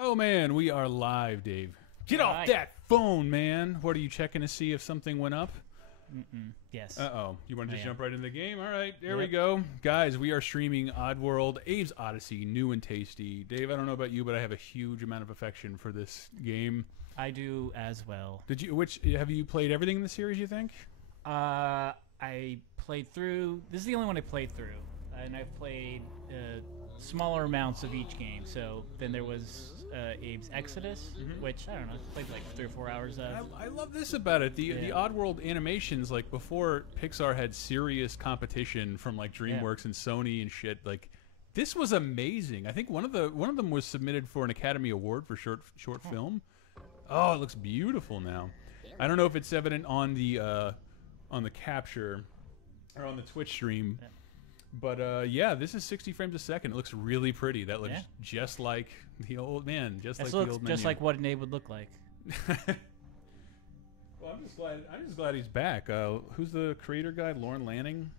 Oh man, we are live, Dave. Get off that phone, man. What are you checking to see if something went up? Yes. Uh-oh. You want to just jump right into the game? All right, there we go. Guys, we are streaming Oddworld, Abe's Odyssey, new and tasty. Dave, I don't know about you, but I have a huge amount of affection for this game. I do as well. Did you? Have you played everything in the series, you think? I played through. This is the only one I played through. And I've played smaller amounts of each game. So then there was Abe's Exodus, which, I don't know, played like 3 or 4 hours of. I love this about it. The Oddworld animations, like before Pixar had serious competition from like DreamWorks and Sony and shit, like this was amazing. I think one of them was submitted for an Academy Award for short film. Oh, it looks beautiful now. I don't know if it's evident on the capture or on the Twitch stream. But yeah, this is 60 frames a second. It looks really pretty. That looks just like the old man, just like the old menu. Just like what an Abe would look like. Well, I'm just glad he's back. Who's the creator guy? Lauren Lanning.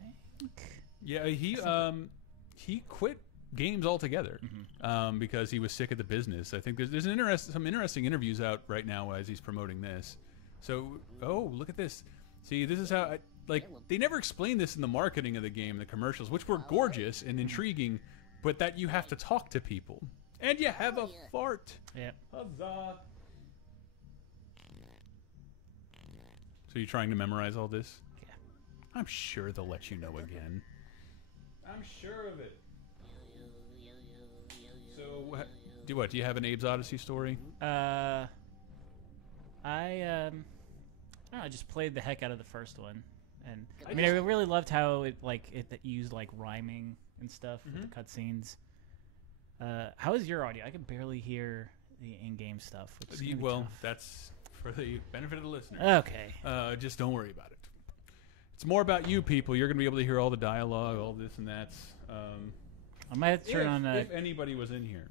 I think. Yeah, he quit games altogether because he was sick of the business. I think there's some interesting interviews out right now as he's promoting this. So, oh, look at this. See, this is how they never explained this in the marketing of the game, the commercials, which were gorgeous and intriguing, but that you have to talk to people. And you have a fart. Yeah. Huzzah. So you're trying to memorize all this? Yeah. I'm sure they'll let you know again. I'm sure of it. So, do you have an Abe's Odyssey story? I don't know, I just played the heck out of the first one. And I really loved how it used like rhyming and stuff with the cutscenes. How is your audio? I can barely hear the in-game stuff. Which is tough. That's for the benefit of the listener. Okay. Just don't worry about it. It's more about you people. You're going to be able to hear all the dialogue, all this and that. I might have to turn on. If anybody was in here,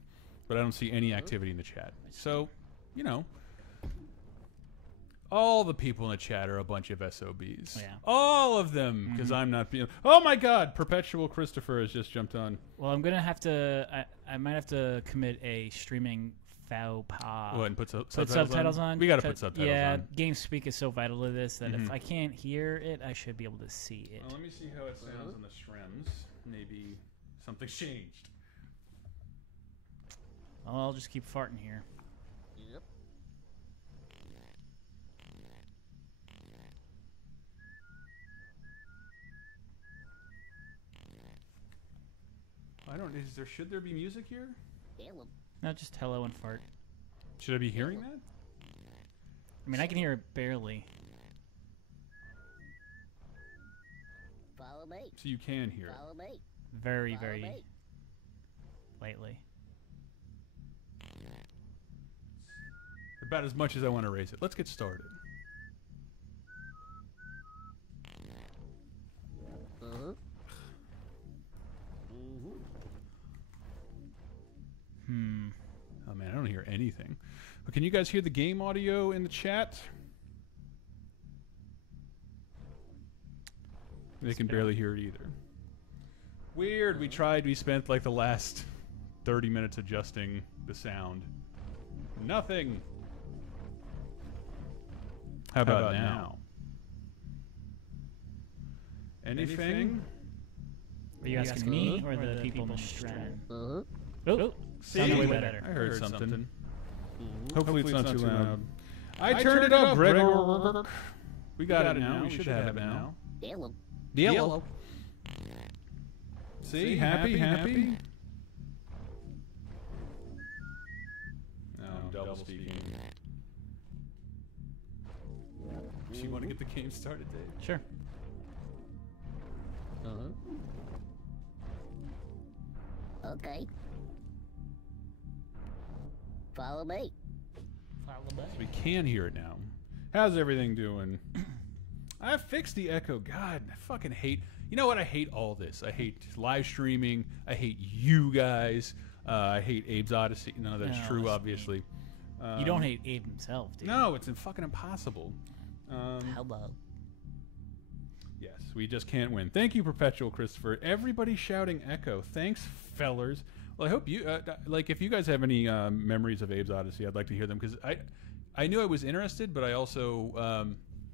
but I don't see any activity in the chat. So, you know. All the people in the chat are a bunch of SOBs. Yeah. All of them, because I'm not being... Oh my god! Perpetual Christopher has just jumped on. Well, I'm going to have to... I might have to commit a streaming faux pas. What, and put subtitles on? We got to put subtitles on. Yeah, GameSpeak is so vital to this that if I can't hear it, I should be able to see it. Well, let me see how it sounds on the Shrems. Maybe something's changed. Well, I'll just keep farting here. Yep. Should there be music here? No, just hello and fart. Should I be hearing that? I mean, I can hear it barely. Follow me. So you can hear Follow me. Very, Follow very me. lightly. About as much as I want to raise it. Let's get started. Oh man, I don't hear anything. But can you guys hear the game audio in the chat? They can barely hear it either. Weird. We spent like the last 30 minutes adjusting the sound. Nothing. How about now? Anything? Are you asking me or the people in the stream? Uh-huh. Oh, sounds way better. I heard something. Hopefully it's not too loud. I turned it up, Gregor. We got it now. We should have it now. Yellow. See? Happy? No, I'm double speaking. Do you want to get the game started, Dave? Sure. Uh-huh. Okay. Follow me. So we can hear it now. How's everything doing? I fixed the echo. God, I fucking hate... You know what? I hate all this. I hate live streaming. I hate you guys. I hate Abe's Odyssey. No, that's true, obviously. You don't hate Abe himself, do you? No, it's fucking impossible. Hello. Yes, we just can't win. Thank you, Perpetual Christopher. Everybody shouting echo. Thanks, fellers. Well, I hope you like if you guys have any memories of Abe's Odyssey, I'd like to hear them because I knew I was interested, but I also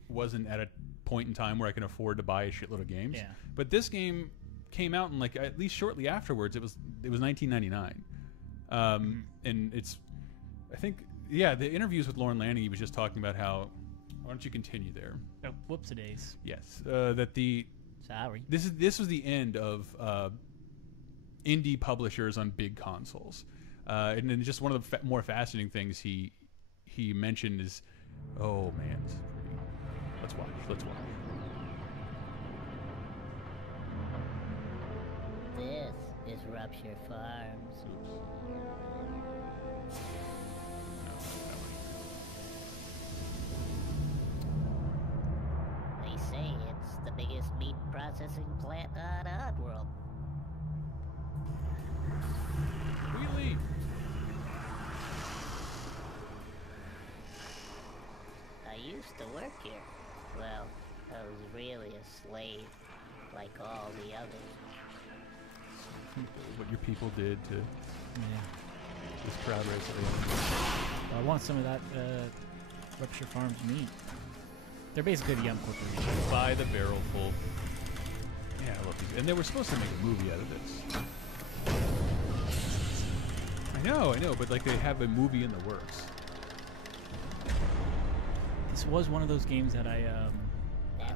wasn't at a point in time where I can afford to buy a shitload of games. Yeah. But this game came out and like at least shortly afterwards. It was 1999, and it's I think the interviews with Lauren Lanning, he was just talking about how. Why don't you continue there? Oh, whoops-a-days. Yes, that the sorry. This was the end of indie publishers on big consoles, and then just one of the more fascinating things he mentioned is, oh man, this is pretty. Let's watch. This is Rupture Farms. They say it's the biggest meat processing plant on Oddworld. Wheelie. I used to work here. Well, I was really a slave, like all the others. What your people did to this crowd race. I want some of that Rupture Farms meat. They're basically the Yum Corporation. By the barrel full. Yeah, I love these. And they were supposed to make a movie out of this. I know, but like they have a movie in the works. This was one of those games that I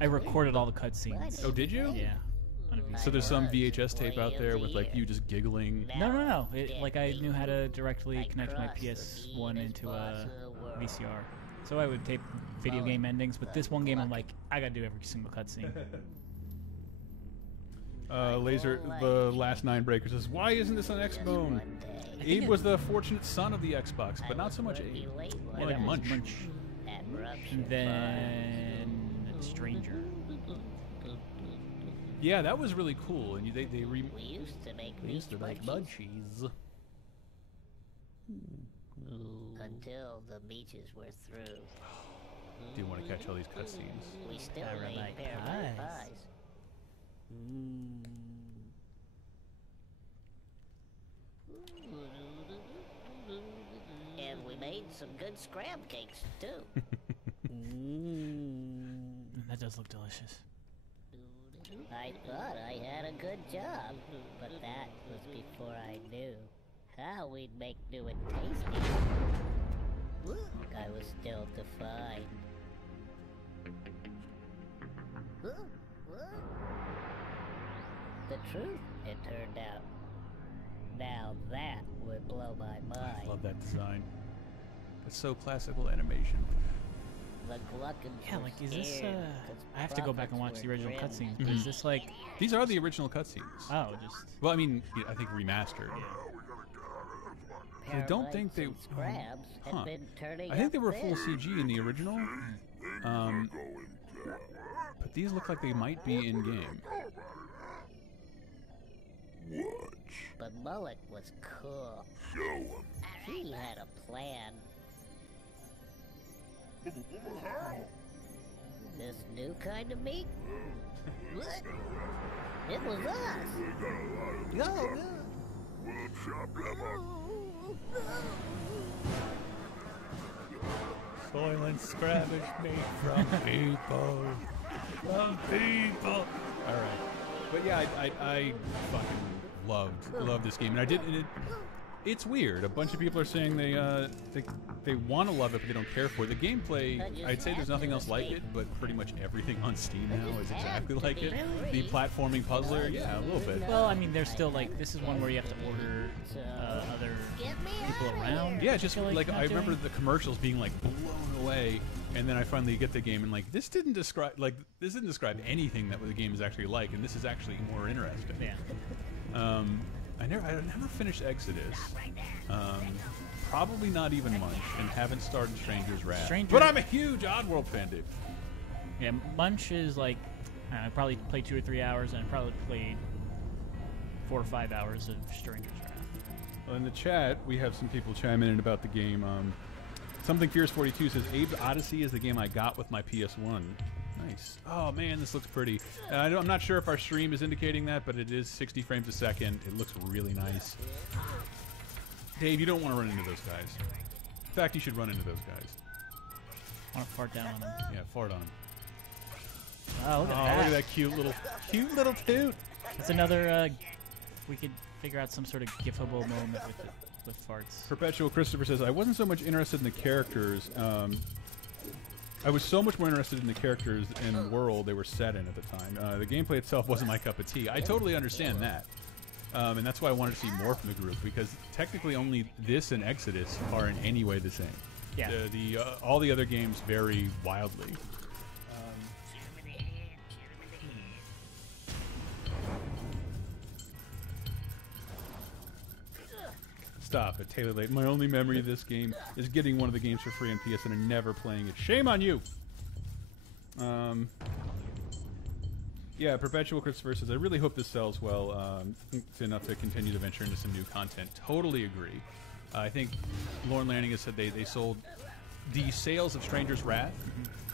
recorded all the cutscenes. Oh, did you? Yeah. So there's some VHS tape out there with like you just giggling. No. Like I knew how to directly connect my PS1 into a VCR. So I would tape video game endings, but this one game I'm like, I gotta do every single cutscene. Laser, the last 9 breakers says, why isn't this on X-Bone? Abe was the fortunate son of the Xbox, but not so much Abe. More like Munch. And then Stranger. Yeah, that was really cool. And they We used to make munchies. until the beaches were through. Do want to catch all these cutscenes. We still Paradise made paradise pies. pies. And we made some good scrab cakes too. That does look delicious. I thought I had a good job, but that was before I knew how we'd make new and tasty. I was still to find. The truth, it turned out. Now that would blow my mind. I love that design. It's so classical animation. The Gluckins Yeah, were like is this scared 'cause I have to go back and watch prophets the were original grim. cutscenes, but is this like These are the original cutscenes. oh just Well, I mean, I think remastered. I don't think they. Parasites and scrabs had Huh. been turning I think they up were full there. CG in the original. But these look like they might be in game. But Mullet was cool. He had a plan. This new kind of meat? What? It was us! Soylent Scravish made from people. From people. Alright. But yeah, I fucking loved this game. And I did. And it's weird. A bunch of people are saying they want to love it, but they don't care for it. The gameplay, I'd say there's nothing else like it, but pretty much everything on Steam now is exactly like it. The platforming puzzler, yeah, a little bit. well, I mean, there's still like this is one where you have to order other people around. Yeah, just feel like not I remember doing. the commercials being like blown away, and then I finally get the game and like this didn't describe anything that the game is actually like, and this is actually more interesting. Yeah. I never finished Exodus. Probably not even Munch, and haven't started Stranger's Wrath. But I'm a huge Oddworld fan, dude. Yeah, Munch is like I probably played 2 or 3 hours, and I probably played 4 or 5 hours of Stranger's Wrath. Well, in the chat, we have some people chiming in about the game. Something Fierce 42 says Abe's Odyssey is the game I got with my PS1. Nice. Oh man, this looks pretty. I'm not sure if our stream is indicating that, but it is 60 frames a second. It looks really nice. Dave, you don't want to run into those guys. In fact, you should run into those guys. I want to fart down on them. Yeah, fart on them. Oh, look at that. Look at that cute little toot. That's another. We could figure out some sort of gifable moment with farts. Perpetual Christopher says, I wasn't so much interested in the characters. I was so much more interested in the characters and the world they were set in at the time. The gameplay itself wasn't my cup of tea. I totally understand that. And that's why I wanted to see more from the group, because technically only this and Exodus are in any way the same. Yeah. All the other games vary wildly. Stop it, Taylor Late. My only memory of this game is getting one of the games for free on PSN and never playing it. Shame on you! Yeah, Perpetual Christopher says, I really hope this sells well. It's enough to continue to venture into some new content. Totally agree. I think Lauren Lanning has said they sold the sales of Stranger's Wrath,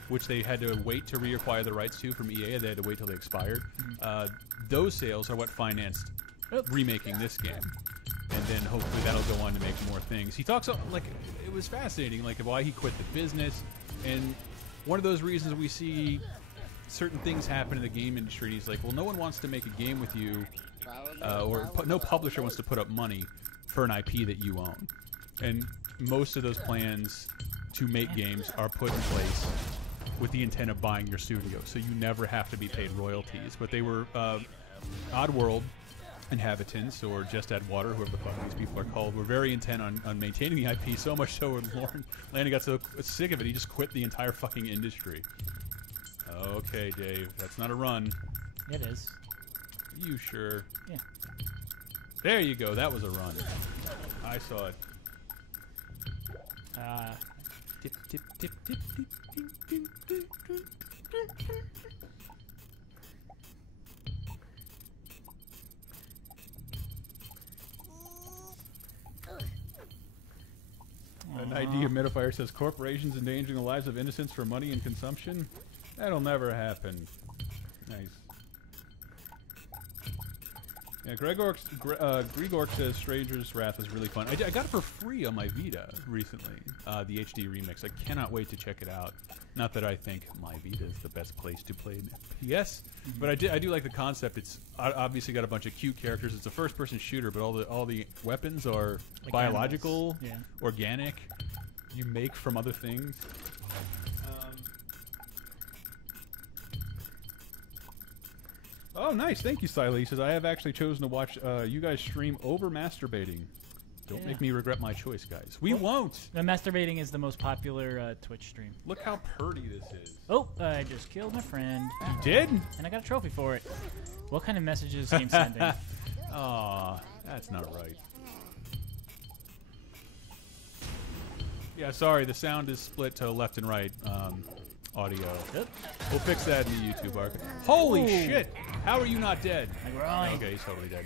which they had to wait to reacquire the rights to from EA. They had to wait till they expired. Those sales are what financed remaking this game. And then hopefully that'll go on to make more things. He talks like it was fascinating, like why he quit the business, and one of those reasons we see certain things happen in the game industry. He's like, well, no one wants to make a game with you, or no publisher wants to put up money for an IP that you own. And most of those plans to make games are put in place with the intent of buying your studio, so you never have to be paid royalties. But they were Oddworld inhabitants, or Just Add Water, whoever the fuck these people are called, were very intent on maintaining the IP, so much so when Lauren Lanning got so sick of it, he just quit the entire fucking industry. Okay, Dave, that's not a run. It is. You sure? Yeah. There you go, that was a run. I saw it. Tip, tip, tip, tip, tip, tip, tip, tip, tip. An ID humidifier says corporations endangering the lives of innocents for money and consumption. That'll never happen. Nice. Yeah, Gregork says Stranger's Wrath is really fun. I got it for free on my Vita recently, the HD remix. I cannot wait to check it out. Not that I think my Vita is the best place to play an FPS, but I do like the concept. It's obviously got a bunch of cute characters. It's a first-person shooter, but all the weapons are like biological, organic. You make from other things. Oh, nice. Thank you, Siley. He says, I have actually chosen to watch you guys stream over masturbating. Don't make me regret my choice, guys. We won't. The masturbating is the most popular Twitch stream. Look how purty this is. Oh, I just killed my friend. You did? And I got a trophy for it. What kind of messages is he sending? Aw, that's not right. Yeah, sorry. The sound is split to left and right. Audio. Yep. We'll fix that in the YouTube archive. Holy shit! How are you not dead? My groin. Okay, he's totally dead.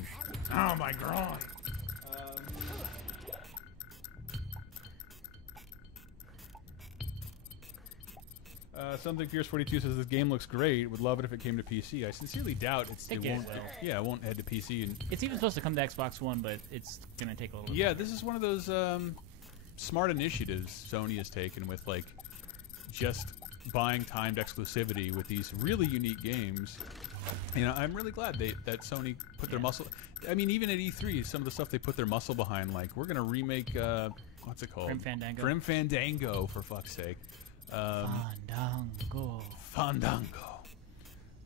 Oh, my groin. Something Fierce 42 says this game looks great. Would love it if it came to PC. I sincerely doubt it won't. Yeah, it won't head to PC. And it's even supposed to come to Xbox One, but it's gonna take a little. Yeah, this is one of those smart initiatives Sony has taken with like just buying timed exclusivity with these really unique games. You know, I'm really glad that Sony put their muscle. I mean, even at E3, some of the stuff they put their muscle behind, like we're gonna remake what's it called? Grim Fandango. Grim Fandango, for fuck's sake. Fandango. Fandango.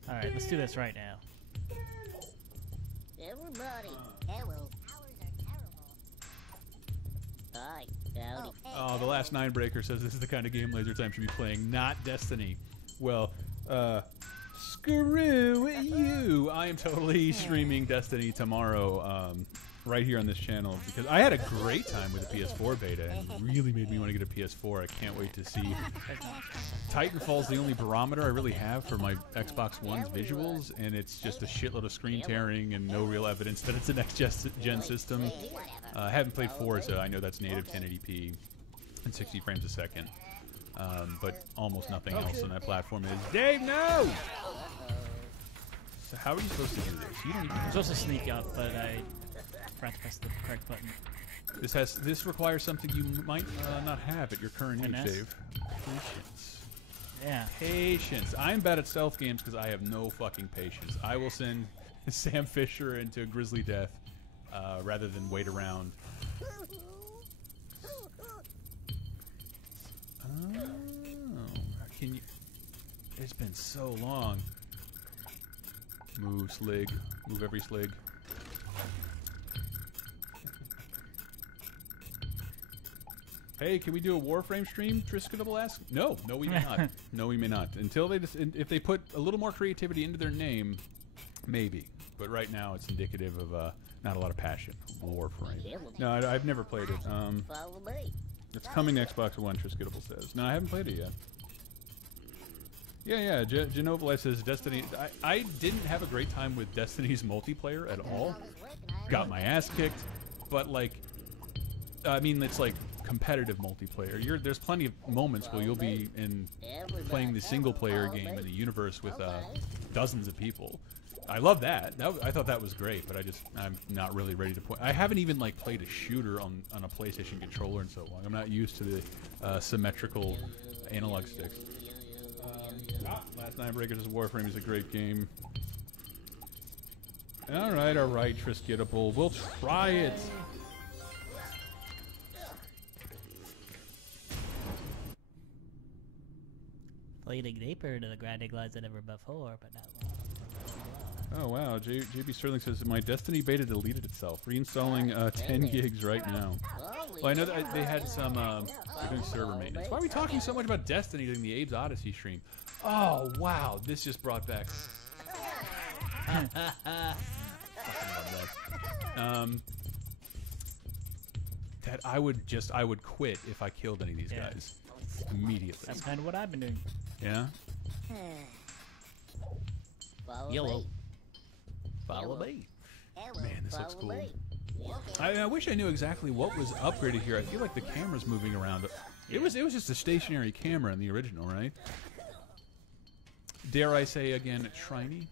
All right, let's do this right now. Everybody, hello. Hours are terrible. Hi, howdy. Oh, the last Nine Breaker says this is the kind of game Laser Time should be playing, not Destiny. Well, screw you. I am totally streaming Destiny tomorrow, right here on this channel, because I had a great time with the PS4 beta and really made me want to get a PS4. I can't wait to see. Titanfall's the only barometer I really have for my Xbox One's visuals, and it's just a shitload of screen tearing and no real evidence that it's a next-gen system. I haven't played Forza. I know that's native 1080p and 60 frames a second. but almost nothing else on that platform is. Dave, no! So how are you supposed to do this? You don't even I'm supposed to sneak up, but I forgot to press the correct button. This requires something you might not have at your current age, Finesse? Dave. Patience. Yeah. Patience. I'm bad at stealth games because I have no fucking patience. I will send Sam Fisher into a grisly death rather than wait around. Oh, can you? It's been so long. Move, slig. Move every slig. Hey, can we do a Warframe stream? Triskidable asks. No, we may not. No, we may not. Until they just, if they put a little more creativity into their name, maybe. But right now, it's indicative of not a lot of passion. Warframe. No, I've never played it. Follow me. It's coming to Xbox One. Triskidable says. No, I haven't played it yet. Yeah. Genoble says Destiny. I didn't have a great time with Destiny's multiplayer at all. Got my ass kicked, but like, I mean, it's like competitive multiplayer. There's plenty of moments where you'll be playing the single-player game in the universe with dozens of people. I love that. I thought that was great, but I'm not really ready to play. I haven't even like played a shooter on a PlayStation controller in so long. I'm not used to the symmetrical analog sticks. Last Night Breakers' Warframe is a great game. All right, Triskidable. We'll try it. Bleeding deeper into the grinding lines than ever before, but not long. Oh wow, JB Sterling says my Destiny beta deleted itself. Reinstalling 10 gigs right now. Well, I know that they had some they're doing server maintenance. Why are we talking so much about Destiny during the Abe's Odyssey stream? Oh wow, this just brought back. Fucking love that. That I would quit if I killed any of these guys immediately. That's kind of what I've been doing. Yeah. Yellow. Follow me. Man, this looks cool. I wish I knew exactly what was upgraded here. I feel like the camera's moving around. It was just a stationary camera in the original, right? Dare I say again, Shriney?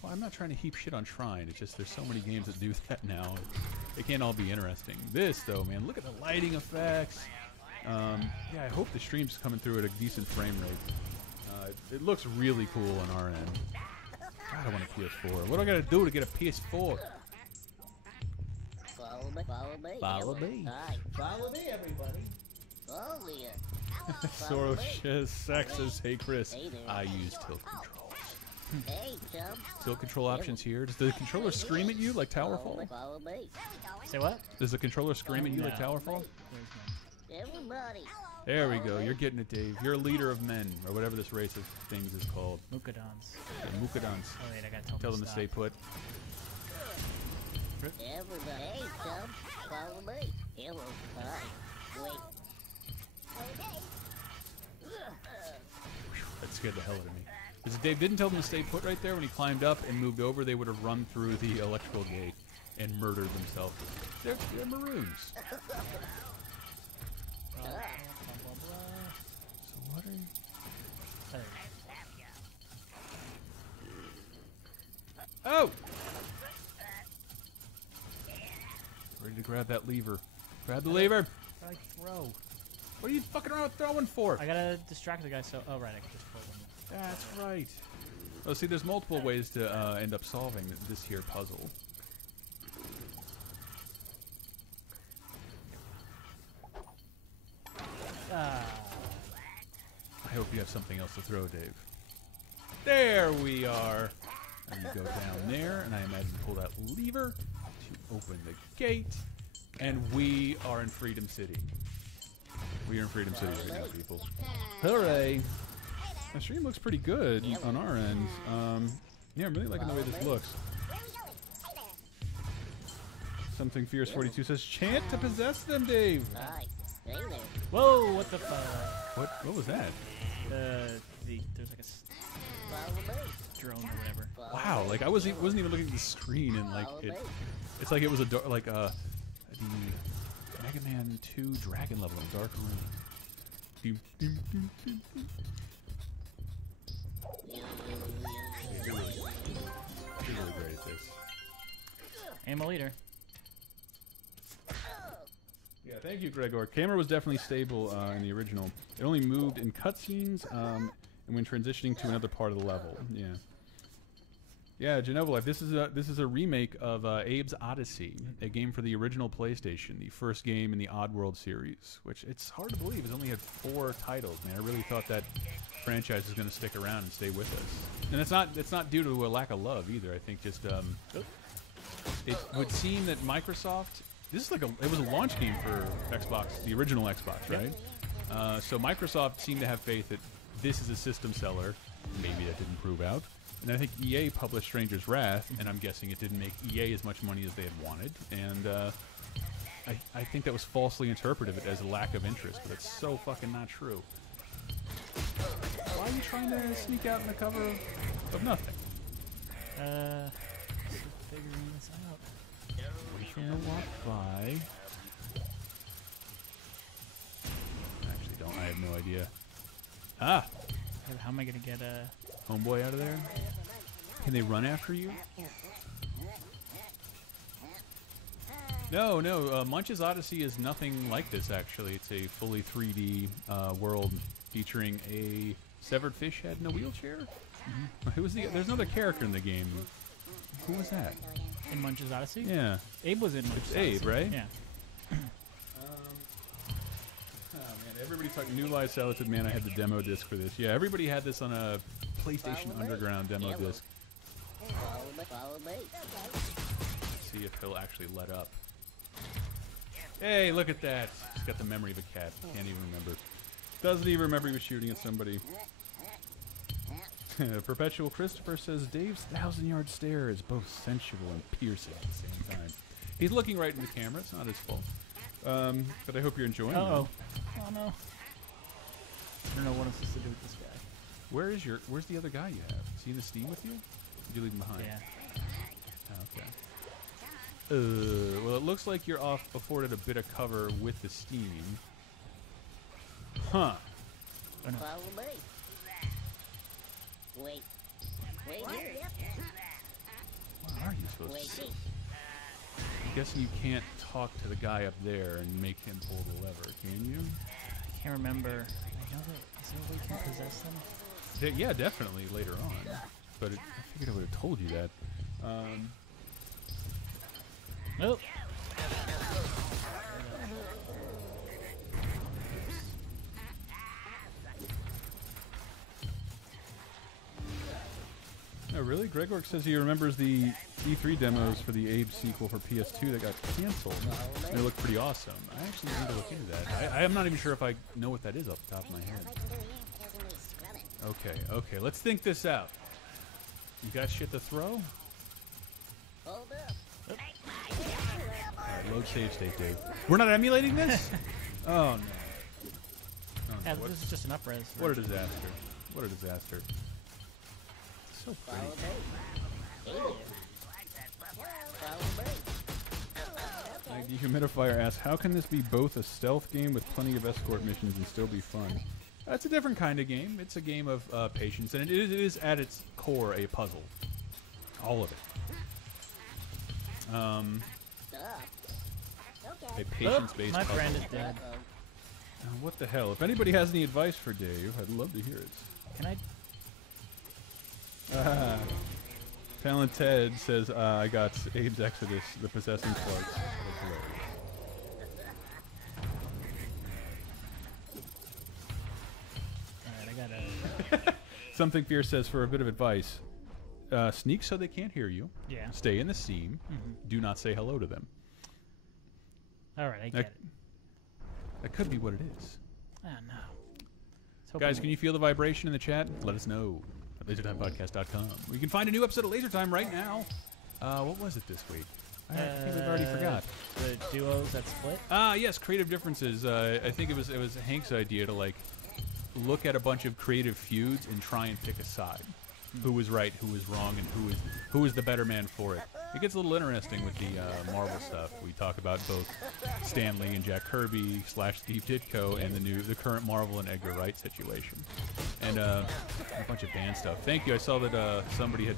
Well, I'm not trying to heap shit on Shrine. It's just there's so many games that do that now. It can't all be interesting. This though, man, look at the lighting effects. Yeah, I hope the stream's coming through at a decent frame rate. It looks really cool on our end. God, I want a PS4. What do I gotta do to get a PS4? Follow me. Follow me. Hi. Follow me, everybody. Follow me. Soros says, hey Chris, Hey there. I use tilt controls. Hey, chum. Tilt control options here. Does the controller scream at you like Towerfall? Follow me. Say what? Does the controller scream at you like Towerfall? Everybody. There we go. You're getting it, Dave. You're a leader of men, or whatever this race of things is called. Mudokons. The Mudokons. Oh wait, I gotta Tell them to stay put. Everybody. Hey, chum. Follow me. Hello. Hi. Wait. That scared the hell out of me. Because if Dave didn't tell them to stay put right there when he climbed up and moved over, they would have run through the electrical gate and murdered themselves. They're maroons. So what are you... Oh! Ready to grab that lever. Grab the lever! I throw. What are you fucking around throwing for? I gotta distract the guy so... Oh, right, I can just pull them. That's right. Oh, see, there's multiple ways to end up solving this here puzzle. I hope you have something else to throw, Dave. There we are. And you go down there, and I imagine you pull that lever to open the gate, and we are in Freedom City. We are in Freedom City right now, people. Hooray! The stream looks pretty good on our end. Yeah, I'm really liking the way this looks. Something Fierce 42 says, chant to possess them, Dave! Hi. Hey there. Whoa, what the fuck? What was that? There's like a Follow me. drone or whatever. Wow, like I wasn't even looking at the screen, and like it's like it was the Mega Man 2 Dragon level in Dark Room. doom, doom, doom, doom, doom. You're really great at this. I'm a leader. Yeah, thank you, Gregor. Camera was definitely stable in the original. It only moved in cutscenes and when transitioning to another part of the level. Yeah. Yeah, Genova Life. This is a remake of Abe's Odyssey, a game for the original PlayStation, the first game in the Oddworld series. Which it's hard to believe it's only had 4 titles. Man, I really thought that franchise is going to stick around and stay with us. And it's not due to a lack of love either. I think just it would seem that Microsoft. This is like it was a launch game for Xbox, the original Xbox, right? So Microsoft seemed to have faith that this is a system seller. Maybe that didn't prove out. And I think EA published Stranger's Wrath, and I'm guessing it didn't make EA as much money as they had wanted. And I think that was falsely interpreted as a lack of interest, but it's so fucking not true. Why are you trying to sneak out in the cover of nothing? Figuring this out. Wait for him to walk by. Actually, don't. I have no idea. Ah! How am I gonna get a Homeboy out of there? Can they run after you? No. Munch's Odyssey is nothing like this, actually. It's a fully 3D world featuring a severed fish head in a wheelchair. Who was there's another character in the game. Who was that? in Munch's Odyssey? Yeah. Abe was in Munch's It's Odyssey. Abe, right? Yeah. Oh man, everybody talking New Life Solitude. Man, I had the demo disc for this. Yeah, everybody had this on a PlayStation Underground demo disc. Follow me. Let's see if he'll actually let up. Hey, look at that. He's got the memory of a cat. Can't even remember. Doesn't even remember he was shooting at somebody. Perpetual Christopher says Dave's 1,000-yard stare is both sensual and piercing at the same time. He's looking right in the camera. It's not his fault. But I hope you're enjoying it. Oh no. I don't know what I'm supposed to do with this guy. Where's the other guy you have? Is he in the Steam with you? Did you leave him behind? Yeah. Oh, okay. Well, it looks like you're afforded a bit of cover with the Steam. Huh. Oh, no. Follow me. Wait here. What are you supposed Wait to say? here. I'm guessing you can't talk to the guy up there and make him pull the lever, can you? I can't remember. I know that. Is there a way you can possess them? Yeah, definitely later on. But I figured I would have told you that. Nope. Oh, really? Gregor says he remembers the E3 demos for the Abe sequel for PS2 that got canceled. They look pretty awesome. I actually need to look into that. I am not even sure if I know what that is off the top of my head. Okay, let's think this out. You got shit to throw? Hold up. Alright, load save state, Dave. We're not emulating this? Oh, no. Oh, no. Yeah, this is just an up-res. What a disaster. What a disaster. It's so pretty. Follow me. Like, the Humidifier asks, how can this be both a stealth game with plenty of escort missions and still be fun? It's a different kind of game. It's a game of patience, and it is at its core a puzzle. All of it. A patience-based My puzzle. friend is dead. What the hell? If anybody has any advice for Dave, I'd love to hear it. Can I? Talent Ted says, I got Abe's Exodus, the possessing Clarks. That's hilarious. Alright, I gotta... Something Fierce says, for a bit of advice, sneak so they can't hear you. Yeah. Stay in the seam. Do not say hello to them. Alright, I get it. That could be what it is. Oh, no. Guys, can you feel the vibration in the chat? Let us know at lasertimepodcast.com. We can find a new episode of Laser Time right now. What was it this week? I think we've already forgot. The duos that split? Yes, creative differences. I think it was Hank's idea to like look at a bunch of creative feuds and try and pick a side. Who was right, who was wrong, and who was the better man for it. It gets a little interesting with the Marvel stuff. We talk about both Stan Lee and Jack Kirby / Steve Ditko and the current Marvel and Edgar Wright situation, and a bunch of band stuff. Thank you. I saw that somebody had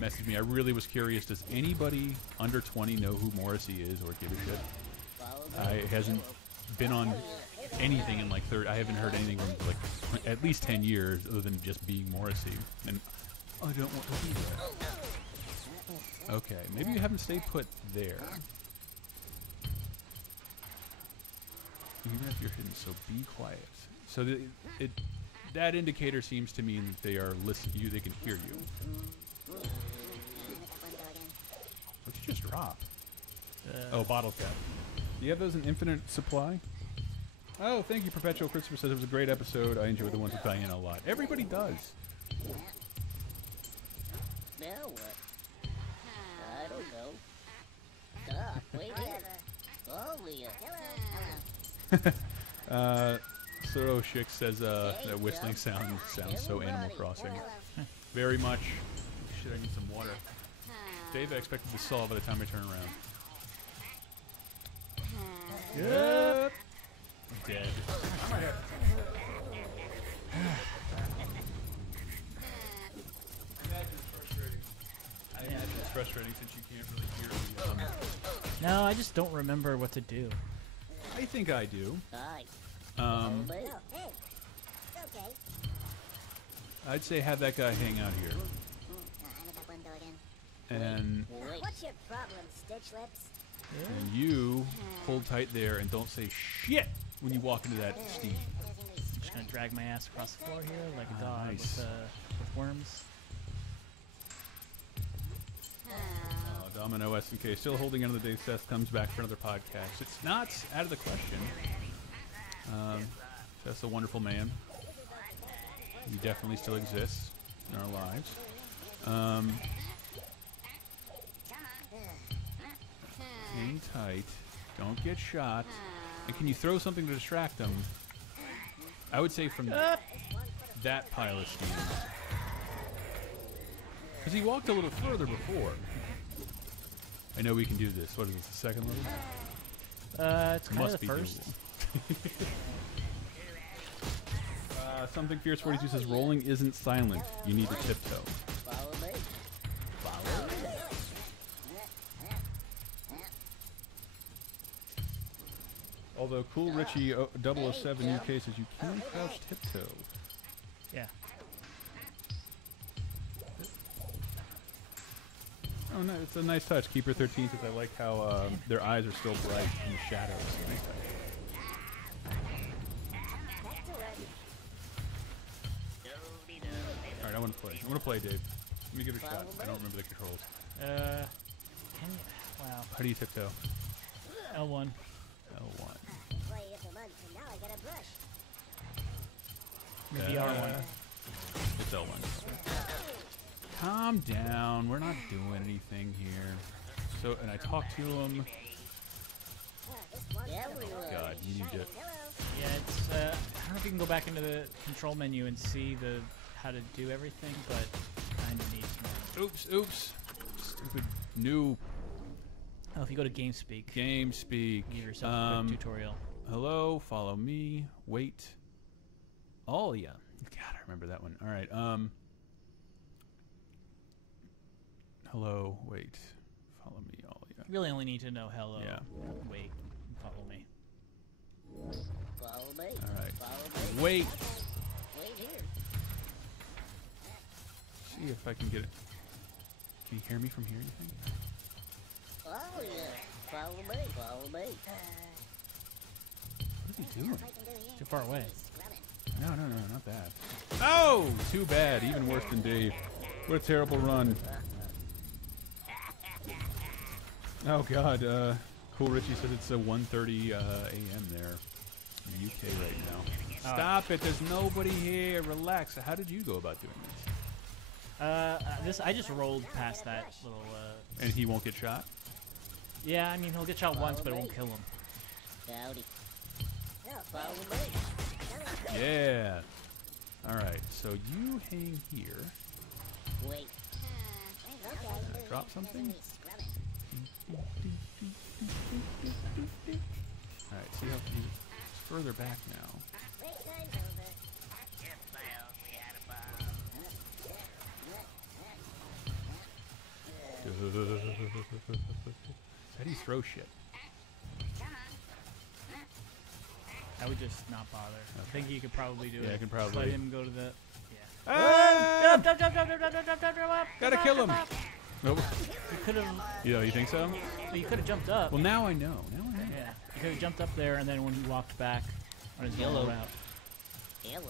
messaged me. I really was curious. Does anybody under 20 know who Morrissey is or give a shit? It hasn't been on anything in like 30. I haven't heard anything in like at least 10 years other than just being Morrissey. And I don't want to do that. Okay, maybe you haven't stayed put there. Even if you're hidden, so be quiet. So that indicator seems to mean that they are listening to you. They can hear you. What'd you just drop? Oh, bottle cap. Do you have those in infinite supply? Oh, thank you, Perpetual. Christopher says it was a great episode. I enjoyed the ones with Diana a lot. Everybody does. Now what? I don't know. Stop, wait here. Hello. Soro Shik says that whistling sounds so Animal Crossing. Very much. Shit, I need some water. Dave, I expected to solve by the time I turn around. Yep. Dead. I imagine it's frustrating since you can't really hear me. No, I just don't remember what to do. I think I do. I'd say have that guy hang out here. And What's your problem, Stitch Lips? And you hold tight there and don't say shit when you walk into that steam. I'm just gonna drag my ass across the floor here like a dog nice. with worms. Domino SNK still holding on to the day Seth comes back for another podcast. It's not out of the question. Seth's a wonderful man. He definitely still exists in our lives. Hang tight. Don't get shot. And can you throw something to distract them? I would say from that pile of steam. Because he walked a little further before. I know we can do this. What is this, the second level? It's kind of the first. Something Fierce 42 says, rolling isn't silent. You need to tiptoe. Follow me. Follow me. Although Cool Richie 007 UK says you can crouch tiptoe. Yeah. Oh no, it's a nice touch. Keeper 13 says I like how their eyes are still bright in the shadows. Nice touch. Alright, I want to play. I want to play, Dave. Let me give it a shot. I don't remember the controls. Wow. How do you tiptoe? L1. L1. Maybe R1. It's L1. Calm down. We're not doing anything here. So, and I talked to him. Oh God, you need to. Yeah, it's. I don't know if you can go back into the control menu and see how to do everything, but kind of need to. Oops. Stupid new. Oh, if you go to GameSpeak. GameSpeak. Give yourself a quick tutorial. Hello, follow me. Wait. Oh yeah. God, I remember that one. All right. Hello. Wait. Follow me. Oh yeah. You really only need to know hello. Yeah. Wait. Follow me. Follow me. All right. Follow me. Wait. Wait here. See if I can get it. Can you hear me from here? You think? Oh yeah. Follow me. Follow me. What is he doing? Too far away. No, not that. Oh, too bad. Even worse than Dave. What a terrible run. Oh God. Cool Richie says it's 1:30 a.m. there in the UK right now. Stop it. There's nobody here. Relax. How did you go about doing this? I just rolled past that little. And he won't get shot? Yeah, I mean he'll get shot once, but it won't kill him. Howdy. Follow me. Yeah. All right. So you hang here. Wait. Drop something? Alright, see how he's further back now. How do you throw shit? I would just not bother. Okay. I think you could probably do it. Yeah, I can probably. Just let him go to the. Yeah. Ah! Jump, Gotta kill him. Nope. You could have. You think so? You could have jumped up. Well, now I know. Now I know. Yeah. You could have jumped up there, and then when he walked back on his Yellow. yellow route. Hello.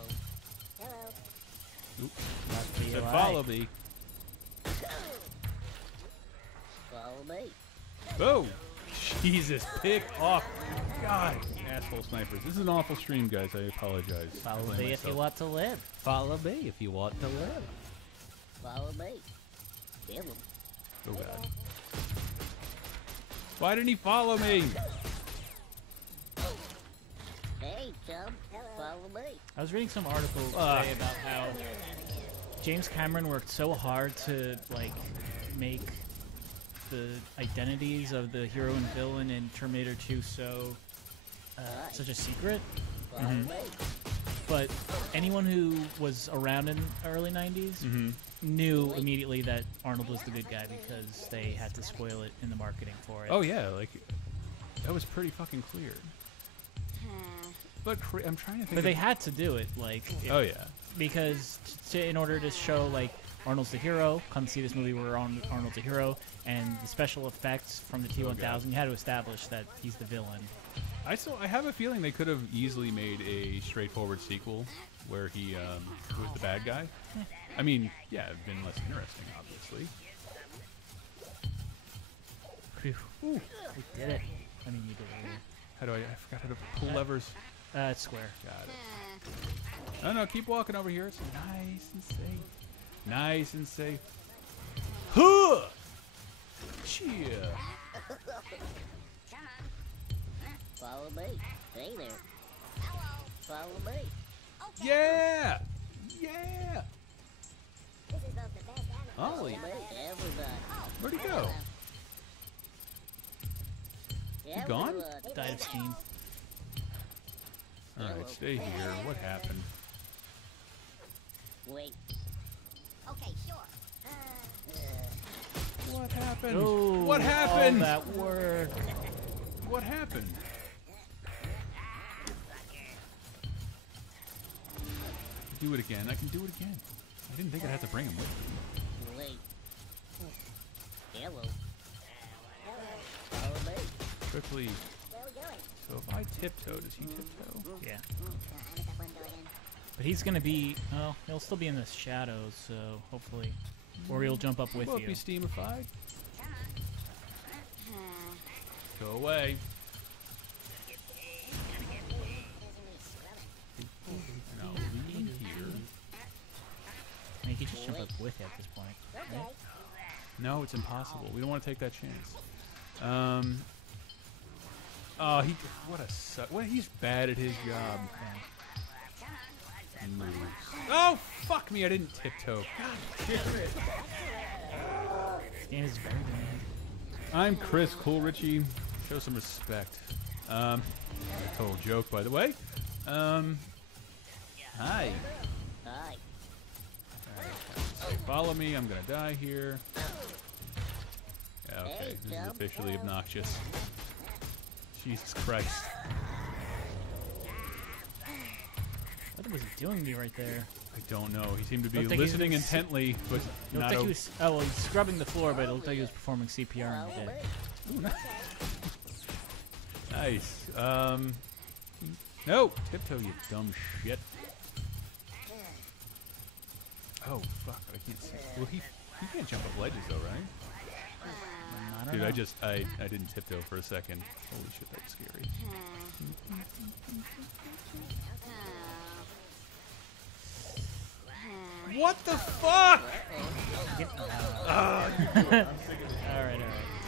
Hello. Oops. Not Said follow me. Follow me. Oh, Jesus! Pick off. God, asshole snipers. This is an awful stream, guys. I apologize. Follow I blame me if you myself. want to live. Follow me if you want to live. Follow me. Kill him. Oh God. Why didn't he follow me? Hey, chum. Follow me. I was reading some article today about how James Cameron worked so hard to like make the identities of the hero and villain in Terminator 2 such a secret. Follow me. But anyone who was around in the early 90s knew immediately that Arnold was the good guy because they had to spoil it in the marketing for it. Oh yeah, like that was pretty fucking clear. But I'm trying to think. But they had to do it, like. Oh yeah. Because in order to show like Arnold's the hero, come see this movie where Arnold's a hero, and the special effects from the T-1000, you had to establish that he's the villain. I have a feeling they could have easily made a straightforward sequel where he was the bad guy. I mean, yeah, it'd been less interesting, obviously. Phew. Ooh. We did it. I mean, you did it. How do I forgot how to pull levers. It's square. Got it. No, keep walking over here. It's nice and safe. Nice and safe. Huh! Cheer. Follow me. Hey there. Follow me. Yeah! Yeah! Ollie, Follow me. Everybody. where'd he go? He gone? Everyone. Died of steam. Alright, stay here. What happened? Wait. Okay, sure. What happened? Oh, What happened? All that work. What happened? Do it again. I can do it again. I didn't think I'd have to bring him with me. Wait. Hello. Follow me. Quickly. So if I tiptoe, does he tiptoe? Yeah. But he's gonna be. Oh, he'll still be in the shadows, so hopefully, or he'll jump up with Will it you. be steamified? Go away. Now lean here. I mean, he could just jump up with you at this point. Right? No, it's impossible. We don't want to take that chance. Oh, what a suck. What, he's bad at his job. And moves. Oh, fuck me! I didn't tiptoe. God damn it. This game is very good. I'm Chris Cool Richie. Show some respect. Total joke, by the way. Hi. Hi. Say, follow me. I'm gonna die here. Yeah, okay, Hey, this is jump. officially obnoxious. Jesus Christ. What was he doing to me right there? I don't know. He seemed to be Looked like he listening was- intently, but It looked not. like he was. Oh well, he's scrubbing the floor, but it looked like he was performing CPR Follow in the me. day. Ooh, nice. No, tiptoe, you dumb shit. Oh fuck! I can't see. Well, he can't jump up ledges though, right? I don't Dude, know. I didn't tiptoe for a second. Holy shit, that's scary. What the fuck? All right.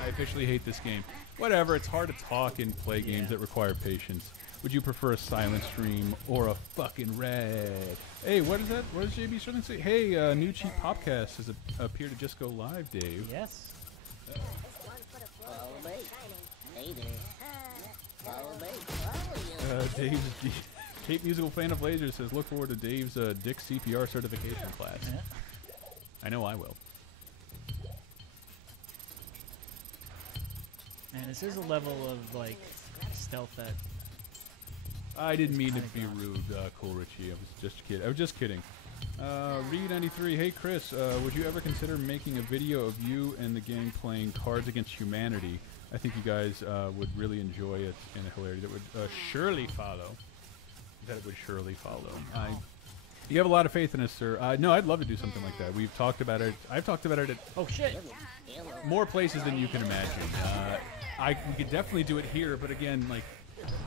I officially hate this game. Whatever, it's hard to talk and play games that require patience. Would you prefer a silent stream or a fucking red? Hey, what is that? What does JB Sterling say? Hey, new cheap popcast has appeared to just go live, Dave. Yes. Follow me. later. Follow me. Follow you. Dave's Cape Musical Fan of Lasers says, look forward to Dave's Dick CPR certification class. Yeah. I know I will. Man, this is a level of like stealth that. I didn't mean to be rude, Cool Richie. I was just kidding. Reed93, hey Chris, would you ever consider making a video of you and the gang playing Cards Against Humanity? I think you guys would really enjoy it in a hilarity that would surely follow. You have a lot of faith in us, sir. No, I'd love to do something like that. We've talked about it. I've talked about it at Oh shit! more places than you can imagine. We could definitely do it here, but again, like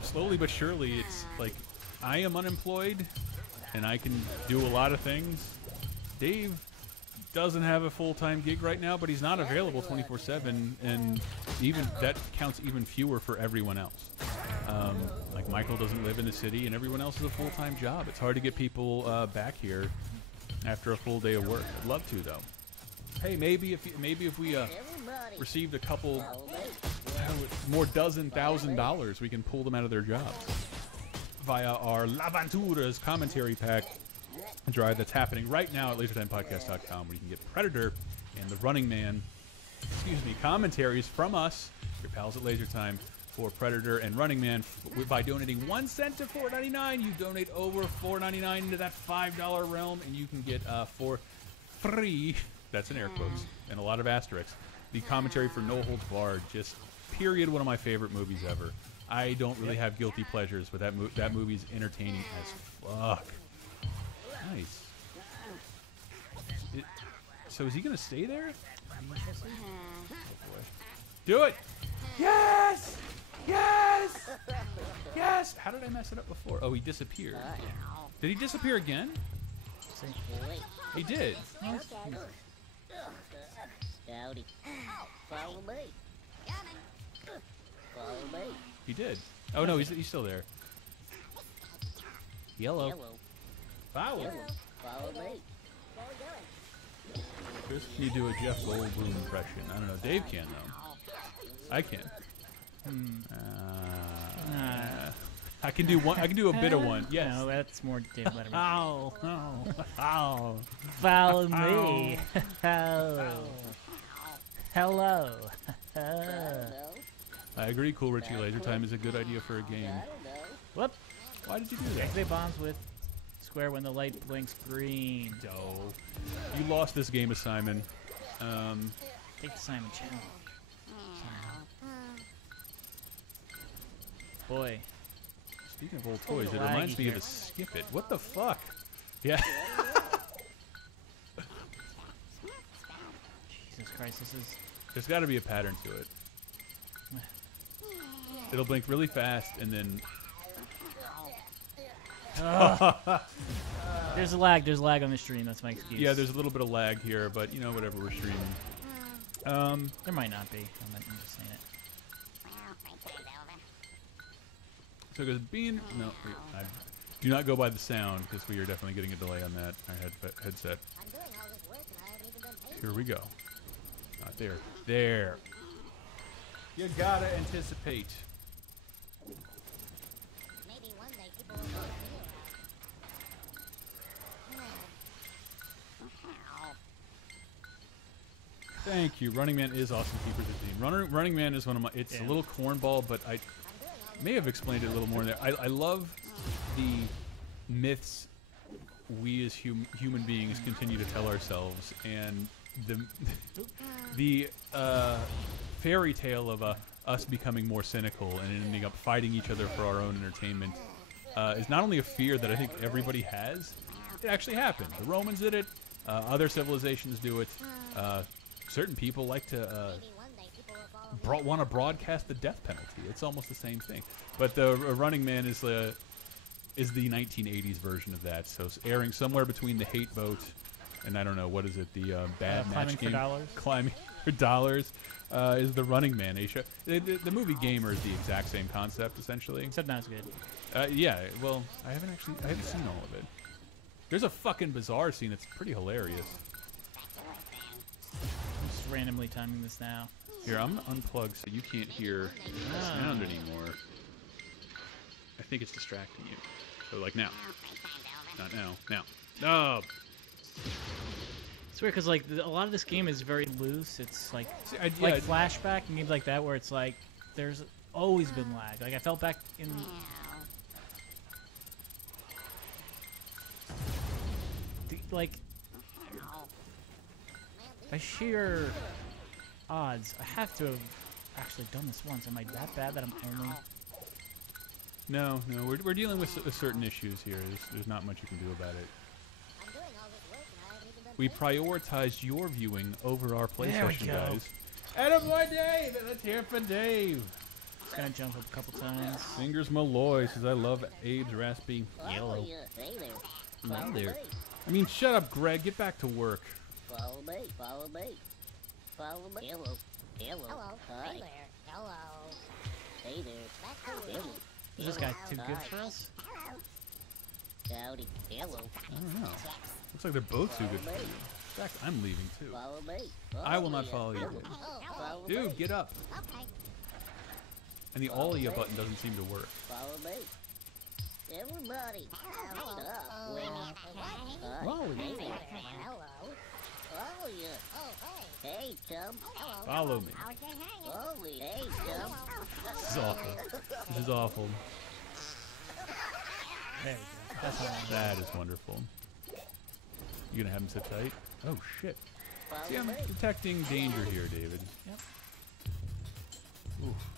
slowly but surely, it's like I am unemployed, and I can do a lot of things. Dave doesn't have a full-time gig right now, but he's not available 24/7, and even that counts even fewer for everyone else. Like Michael doesn't live in the city, and everyone else has a full-time job. It's hard to get people back here after a full day of work. I'd love to, though. Hey, maybe if we received a couple more dozen $1,000, we can pull them out of their jobs via our L'Aventuras commentary pack drive that's happening right now at LaserTimePodcast.com, where you can get Predator and the Running Man, commentaries from us, your pals at LaserTime, for Predator and Running Man. By donating 1 cent to $4.99, you donate over $4.99 into that $5 realm, and you can get for free, that's in air quotes, and a lot of asterisks, the commentary for No Holds Barred. Just period, one of my favorite movies ever. I don't really have guilty pleasures, but that movie's entertaining as fuck. Nice. So is he gonna stay there? Do it! Yes! Yes! Yes! How did I mess it up before? Oh, he disappeared. Did he disappear again? He did. Howdy. Follow me. Follow me. He did. Oh no, he's still there. Yellow. Follow. Follow me. Chris, can you do a Jeff Goldblum impression? I don't know. Dave can though. I can. I can do one. I can do a bit of one. Yes. No, that's more Dave Letterman. Ow! Oh! Ow! Follow me. Hello. I agree. Cool Richie, Laser Time is a good idea for a game. Whoop. Why did you do that? Activate bombs with square when the light blinks green. Oh, you lost this game assignment. Take the Simon challenge. Boy. Speaking of old toys, it reminds me of a Skip It. What the fuck? Yeah. Jesus Christ, this is... There's got to be a pattern to it. It'll blink really fast, and then... There's a lag. There's lag on the stream. That's my excuse. Yeah, there's a little bit of lag here, but, you know, whatever, we're streaming. There might not be. I'm just saying it. So it goes, being... No, I do not go by the sound, because we are definitely getting a delay on that headset. Here we go. Not there. There. You gotta anticipate. Maybe one day people will vote for you. Thank you. Running Man is awesome. Keepers of Dean. Running Man is one of my... It's a little cornball, but I may have explained it a little more in there. I love the myths we as human beings continue to tell ourselves, and the fairy tale of us becoming more cynical and ending up fighting each other for our own entertainment is not only a fear that I think everybody has, it actually happened. The Romans did it. Other civilizations do it. Certain people like to want to broadcast the death penalty. It's almost the same thing. But the Running Man is the 1980s version of that. So it's airing somewhere between the Hate Boat and I don't know, what is it? The Bad Match Game. Climbing for Dollars is the Running Man. The movie Gamer is the exact same concept essentially. Except not as good. Yeah. Well, I haven't seen all of it. There's a fucking bizarre scene that's pretty hilarious. I'm just randomly timing this now. Here, I'm gonna unplug so you can't hear the sound anymore. I think it's distracting you. So like now. Not now. Now. No! It's weird because like a lot of this game is very loose. It's like See, like flashback and games like that where it's like there's always been lag. Like I felt back in like by sheer odds, I have to have actually done this once. Am I that bad that I'm only? No, we're dealing with certain issues here. There's not much you can do about it. We prioritized your viewing over our play session, guys. Attaboy Dave! Let's hear it for Dave! Just gonna jump up a couple times. Fingers Malloy says, I love Abe's raspy yellow. Hey there. Hello there. I mean, shut up, Greg. Get back to work. Follow me. Follow me. Follow me. Hello. Hello. Hello. Hi. Hey there. Hello. Hey there. Hello. Is this guy too good for us? Howdy. Hello. I don't know. Looks like they're both too good for you. In fact, I'm leaving too. Follow me. I will not follow you. Follow Dude, me. get up. Okay. And the all of you button doesn't seem to work. Follow me. Everybody. Stop. Wally. Hey there. Hello. Follow you. Hey, chum. Follow me. Follow me. Hey, chum. This is awful. This is awful. There we go. That's how I That is wonderful. You gonna have him sit tight? Oh shit. See, I'm detecting danger here, David. Yep. Oof.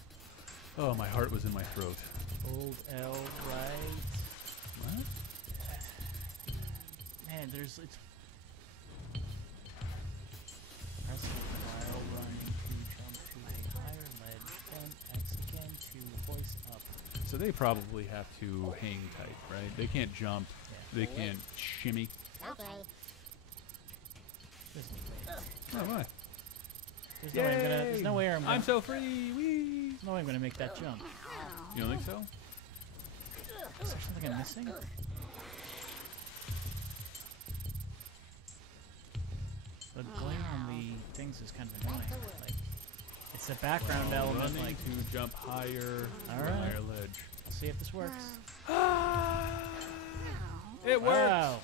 Oh, my heart was in my throat. Old L, right? What? Man, it's press while running to jump to a higher ledge, then X again to voice up. So they probably have to hang tight, right? They can't jump. Yeah. They can't shimmy. Okay. Oh, why? There's no way I'm gonna I'm so free! Whee! there's no way I'm gonna make that jump. You don't think so? Is there something I'm missing? The glare on the things is kind of annoying. Like, it's the background element. Running Like, to jump higher, All to a right. higher ledge. I'll see if this works. It worked! Wow,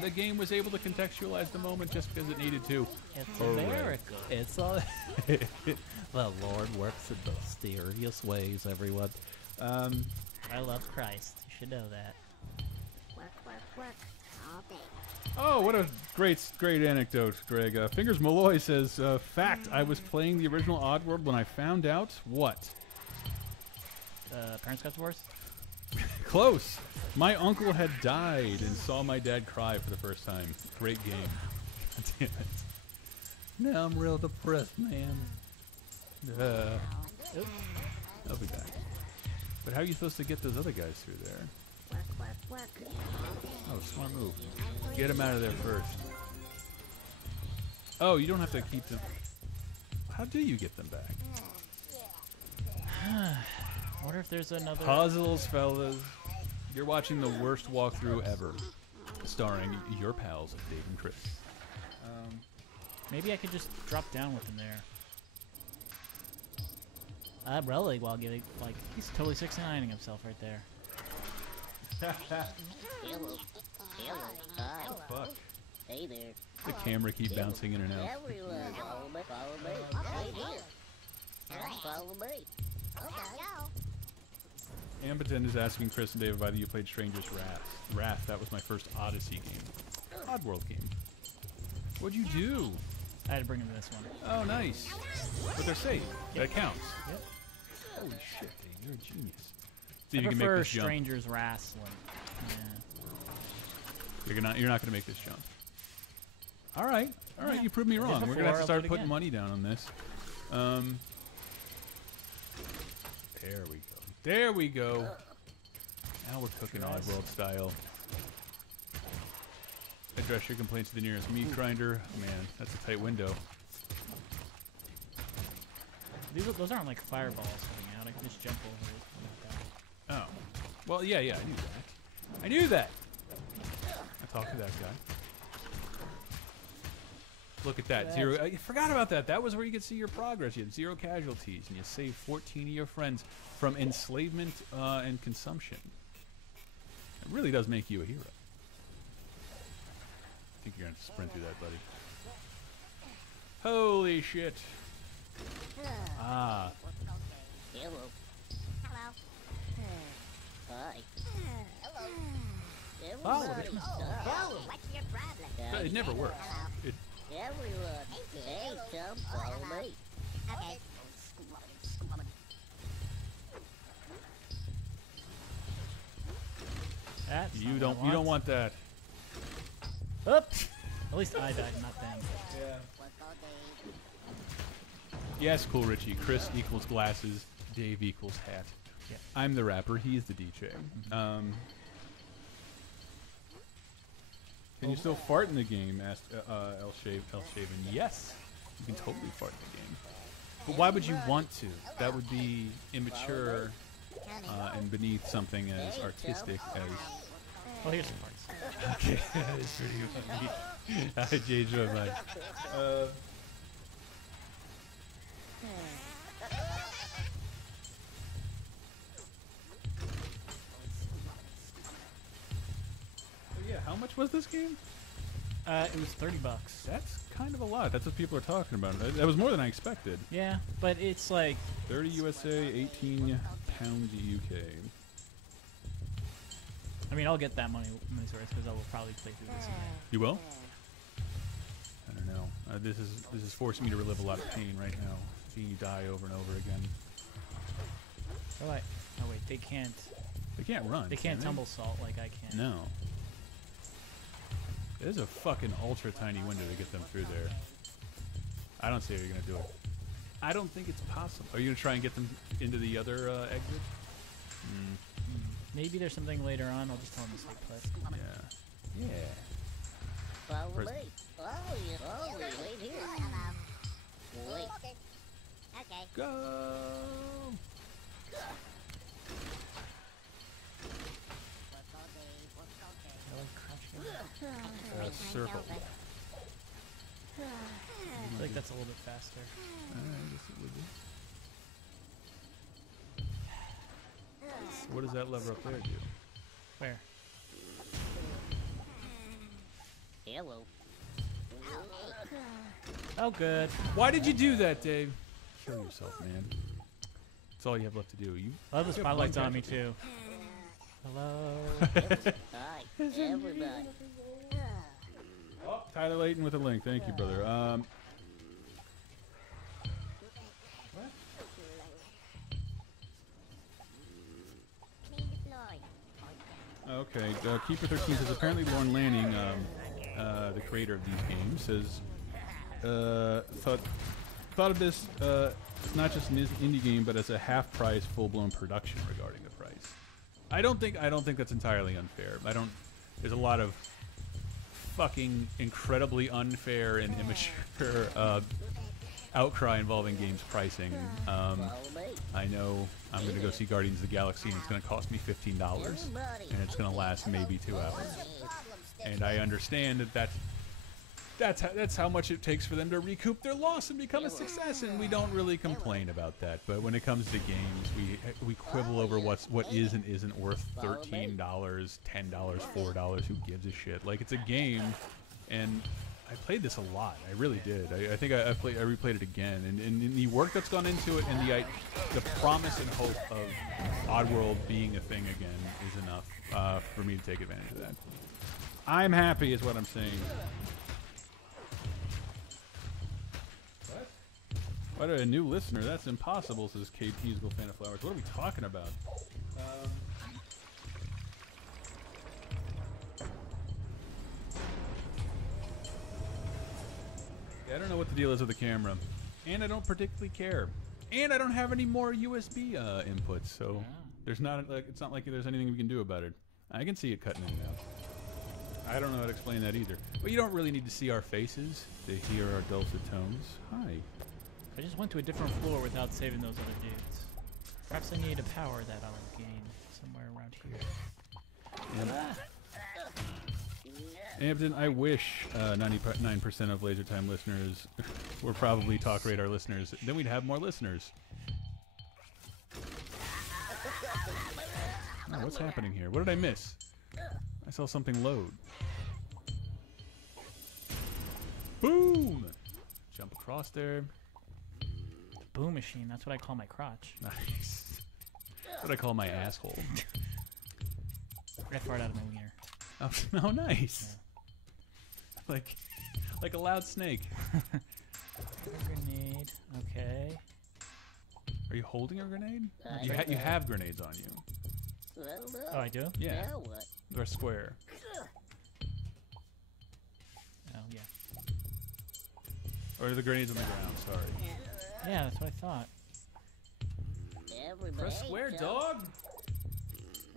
The game was able to contextualize the moment just because it needed to. it's Hooray. a miracle. It's all. The Lord works in mysterious ways, everyone. I love Christ. You should know that. Work all day. Oh, what a great anecdote, Greg. Fingers Malloy says, fact, I was playing the original Oddworld when I found out what? Parents got divorced? Close. My uncle had died and saw my dad cry for the first time. Great game. Damn it. Now I'm real depressed, man. I'll be back. But how are you supposed to get those other guys through there? Work. Oh, smart move. Get them out of there first. Oh, you don't have to keep them. How do you get them back? I wonder if there's another. Puzzles, fellas. You're watching the worst walkthrough ever, starring your pals, Dave and Chris. Maybe I could just drop down with him there. Really, while giving, like, he's totally 69ing himself right there. Hello. Hi. Fuck. Hey there. The camera keep bouncing in and out. Everyone. Follow me. Hey there. Follow me. Ambiton is asking Chris and David whether you played Stranger's Wrath. That was my first Odyssey game. Oddworld game. What'd you do? I had to bring him to this one. Oh, nice. But they're safe. That counts. Yep. Holy shit, Dave. You're a genius. See if I you can make prefer this jump. Stranger's Wrestling. Yeah. You're not going to make this jump. All right. Yeah. You proved me Did wrong. We're before, going to have to I'll start do it putting again. money down on this. There we go. There we go. Now we're cooking Oddworld style. Address your complaints to the nearest meat grinder. Man, that's a tight window. Those aren't like fireballs coming out. I can just jump over it. Oh. Well, yeah, I knew that. I knew that! I talked to that guy. Look at that. Zero. I forgot about that. That was where you could see your progress. You had 0 casualties, and you saved 14 of your friends from enslavement and consumption. It really does make you a hero. I think you're going to sprint through that, buddy. Holy shit. Ah. Hello. Hello. Hi. Hello. Everybody stop. What's your problem? It never works. It, Everyone, hey, come follow me. Okay. That's you don't want that. Oops. At least I died, not them. Yeah. Yes, Cool Richie. Chris equals glasses. Dave equals hat. Yeah. I'm the rapper. He's the DJ. Can you still fart in the game? Asked El Shaven. Yes, you can totally fart in the game. But why would you want to? That would be immature and beneath something as artistic as. Well, here's some parts. Okay, that is pretty funny. I changed my mind. Yeah, how much was this game? It was $30. That's kind of a lot. That's what people are talking about. That was more than I expected. Yeah, but it's like 30 USA, 18 pounds UK. I mean, I'll get that money's worth because I will probably play through this again. You will? I don't know. This is forcing me to relive a lot of pain right now. Seeing you die over and over again. Oh wait, they can't. They can't run. They can't can tumble salt like I can. No. There's a fucking ultra tiny window to get them through there. I don't see how you're gonna do it. I don't think it's possible. Are you gonna try and get them into the other exit? Maybe there's something later on. I'll just tell them to stay put. Yeah. Yeah. Follow Press- me. Oh, yeah. Wait here. Wait. Okay. Go! Circle. I feel like that's a little bit faster. I guess it would be. What does that lever up there do? Where? Hello. Oh, good. Why did you do that, Dave? Kill yourself, man. That's all you have left to do. You. I love the You have spotlight's one on me casualty. too. Hello. Hi, everybody. Oh, Tyler Layton with a link. Thank you, brother. Okay, Keeper 13 says apparently Lorne Lanning, the creator of these games, says thought of this not just an indie game, but as a half-price, full-blown production regarding the price. I don't think that's entirely unfair. There's a lot of fucking incredibly unfair and immature outcry involving games pricing. I know I'm going to go see Guardians of the Galaxy and it's going to cost me $15 and it's going to last maybe 2 hours. And I understand that's how much it takes for them to recoup their loss and become a success, and we don't really complain about that. But when it comes to games, we quibble over what is and isn't worth $13, $10, $4. Who gives a shit? Like, it's a game, and I played this a lot. I really did. I think I replayed it again, and the work that's gone into it, and the promise and hope of Oddworld being a thing again is enough for me to take advantage of that. I'm happy, is what I'm saying. What a new listener. That's impossible, says KP's Go Fan of Flowers. What are we talking about? Yeah, I don't know what the deal is with the camera. And I don't particularly care. And I don't have any more USB inputs, so there's not it's not like there's anything we can do about it. I can see it cutting in and out. I don't know how to explain that either. But you don't really need to see our faces to hear our dulcet tones. Hi. I just went to a different floor without saving those other dudes. Perhaps I need to power that other game somewhere around here. Hampton, I wish 99% of Laser Time listeners were probably Talk Radar listeners. Then we'd have more listeners. Oh, what's happening here? What did I miss? I saw something load. Boom! Jump across there. Boom machine. That's what I call my crotch. Nice. That's what I call my asshole. I fart out of my wiener. Oh, nice. Yeah. Like a loud snake. Grenade. Okay. Are you holding a grenade? You have grenades on you. Oh, I do? Yeah. Now what? They're square. Oh, yeah. Or are the grenades on the ground? Sorry. Yeah, that's what I thought. Everybody Press square, dog!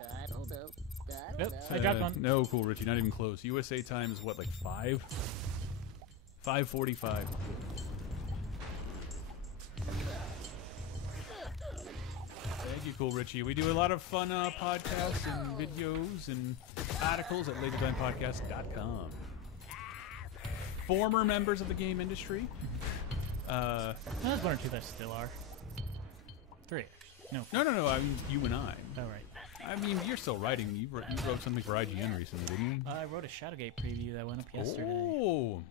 I don't know. I don't Yep. know. I dropped one. No, cool, Richie. Not even close. USA time is what, like 5? 5:45. Thank you, cool Richie. We do a lot of fun podcasts and videos and articles at lasertimepodcast.com. Former members of the game industry. There's one or two that still are. 3. No. No. I mean, you and I. Oh, right. I mean, you're still writing. You wrote something for IGN recently, didn't you? I wrote a Shadowgate preview that went up yesterday. Oh,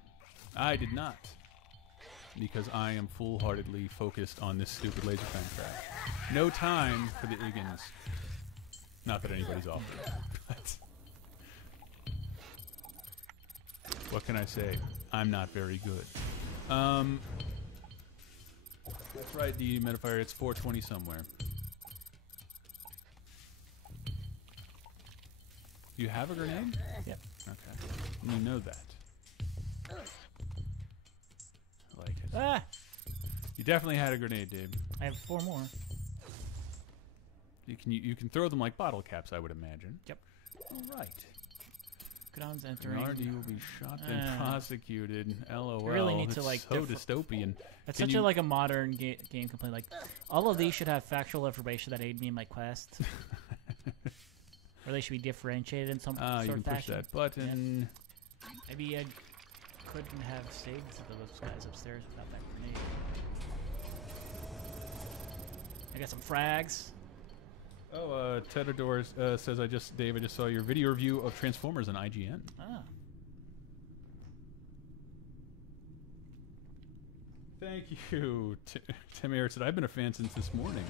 I did not. Because I am full-heartedly focused on this stupid laser time crap. No time for the Iggins. Not that anybody's off it, but what can I say? I'm not very good. That's right, D Metaphor. It's 4:20 somewhere. You have a grenade? Yep. Okay. You know that. I like it. Ah! You definitely had a grenade, Dave. I have 4 more. You can throw them like bottle caps, I would imagine. Yep. All right. Grounds entering. RD will be shot and prosecuted. LOL. You really need it's to, like, so dystopian. That's Can such you- a modern game complaint. Like, all of these should have factual information that aid me in my quest. Or they should be differentiated in some you sort can of push fashion. that button. Maybe I couldn't have saved those guys upstairs without that grenade. I got some frags. Oh, Tedador says, Dave, I just saw your video review of Transformers on IGN. Ah. Thank you. Tim Ayers said, I've been a fan since this morning.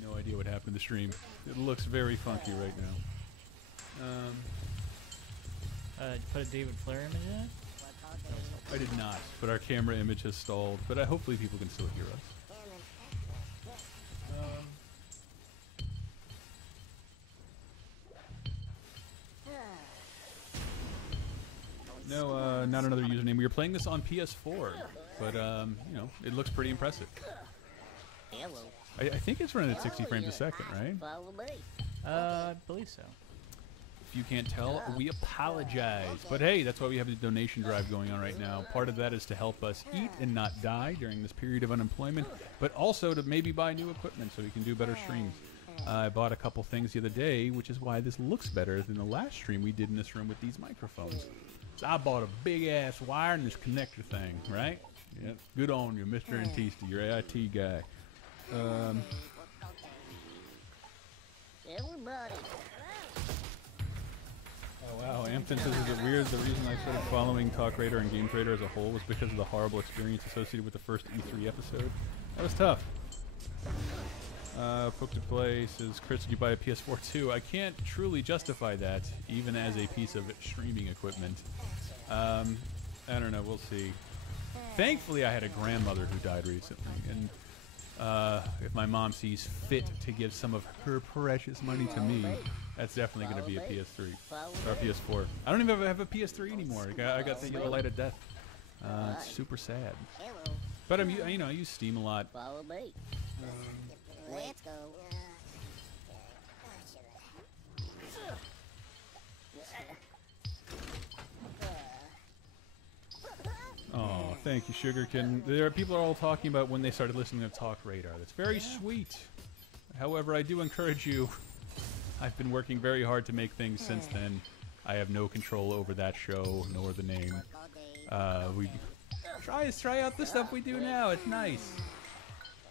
No idea what happened to the stream. It looks very funky right now. Put a David Flair image in it? I did not, but our camera image has stalled. But hopefully people can still hear us. No, not another username. We were playing this on PS4, but you know, it looks pretty impressive. Hello. I think it's running at 60 frames a second, right? Follow me. I believe so. If you can't tell, we apologize. But hey, that's why we have the donation drive going on right now. Part of that is to help us eat and not die during this period of unemployment, but also to maybe buy new equipment so we can do better streams. I bought a couple things the other day, which is why this looks better than the last stream we did in this room with these microphones. So I bought a big-ass wireless connector thing, right? Yep. Good on you, Mr. Antista, you're an IT guy. Everybody. Oh wow, Ampton says, is it weird the reason I started following Talk Radar and Game Trader as a whole was because of the horrible experience associated with the first E3 episode? That was tough. Poke to Play says, Chris, did you buy a PS4 too? I can't truly justify that, even as a piece of streaming equipment. I don't know, we'll see. Thankfully, I had a grandmother who died recently, and if my mom sees fit to give some of her precious money to me, that's definitely going to be a PS3 or a PS4. I don't even have a PS3 anymore. I got the yellow light of death. It's super sad. Hello. But I'm, you know, I use Steam a lot. Follow me. Let's go. thank you, Sugarkin. There are people are all talking about when they started listening to Talk Radar. That's very sweet. However, I do encourage you. I've been working very hard to make things since then. I have no control over that show nor the name. We try out the stuff we do now. It's nice.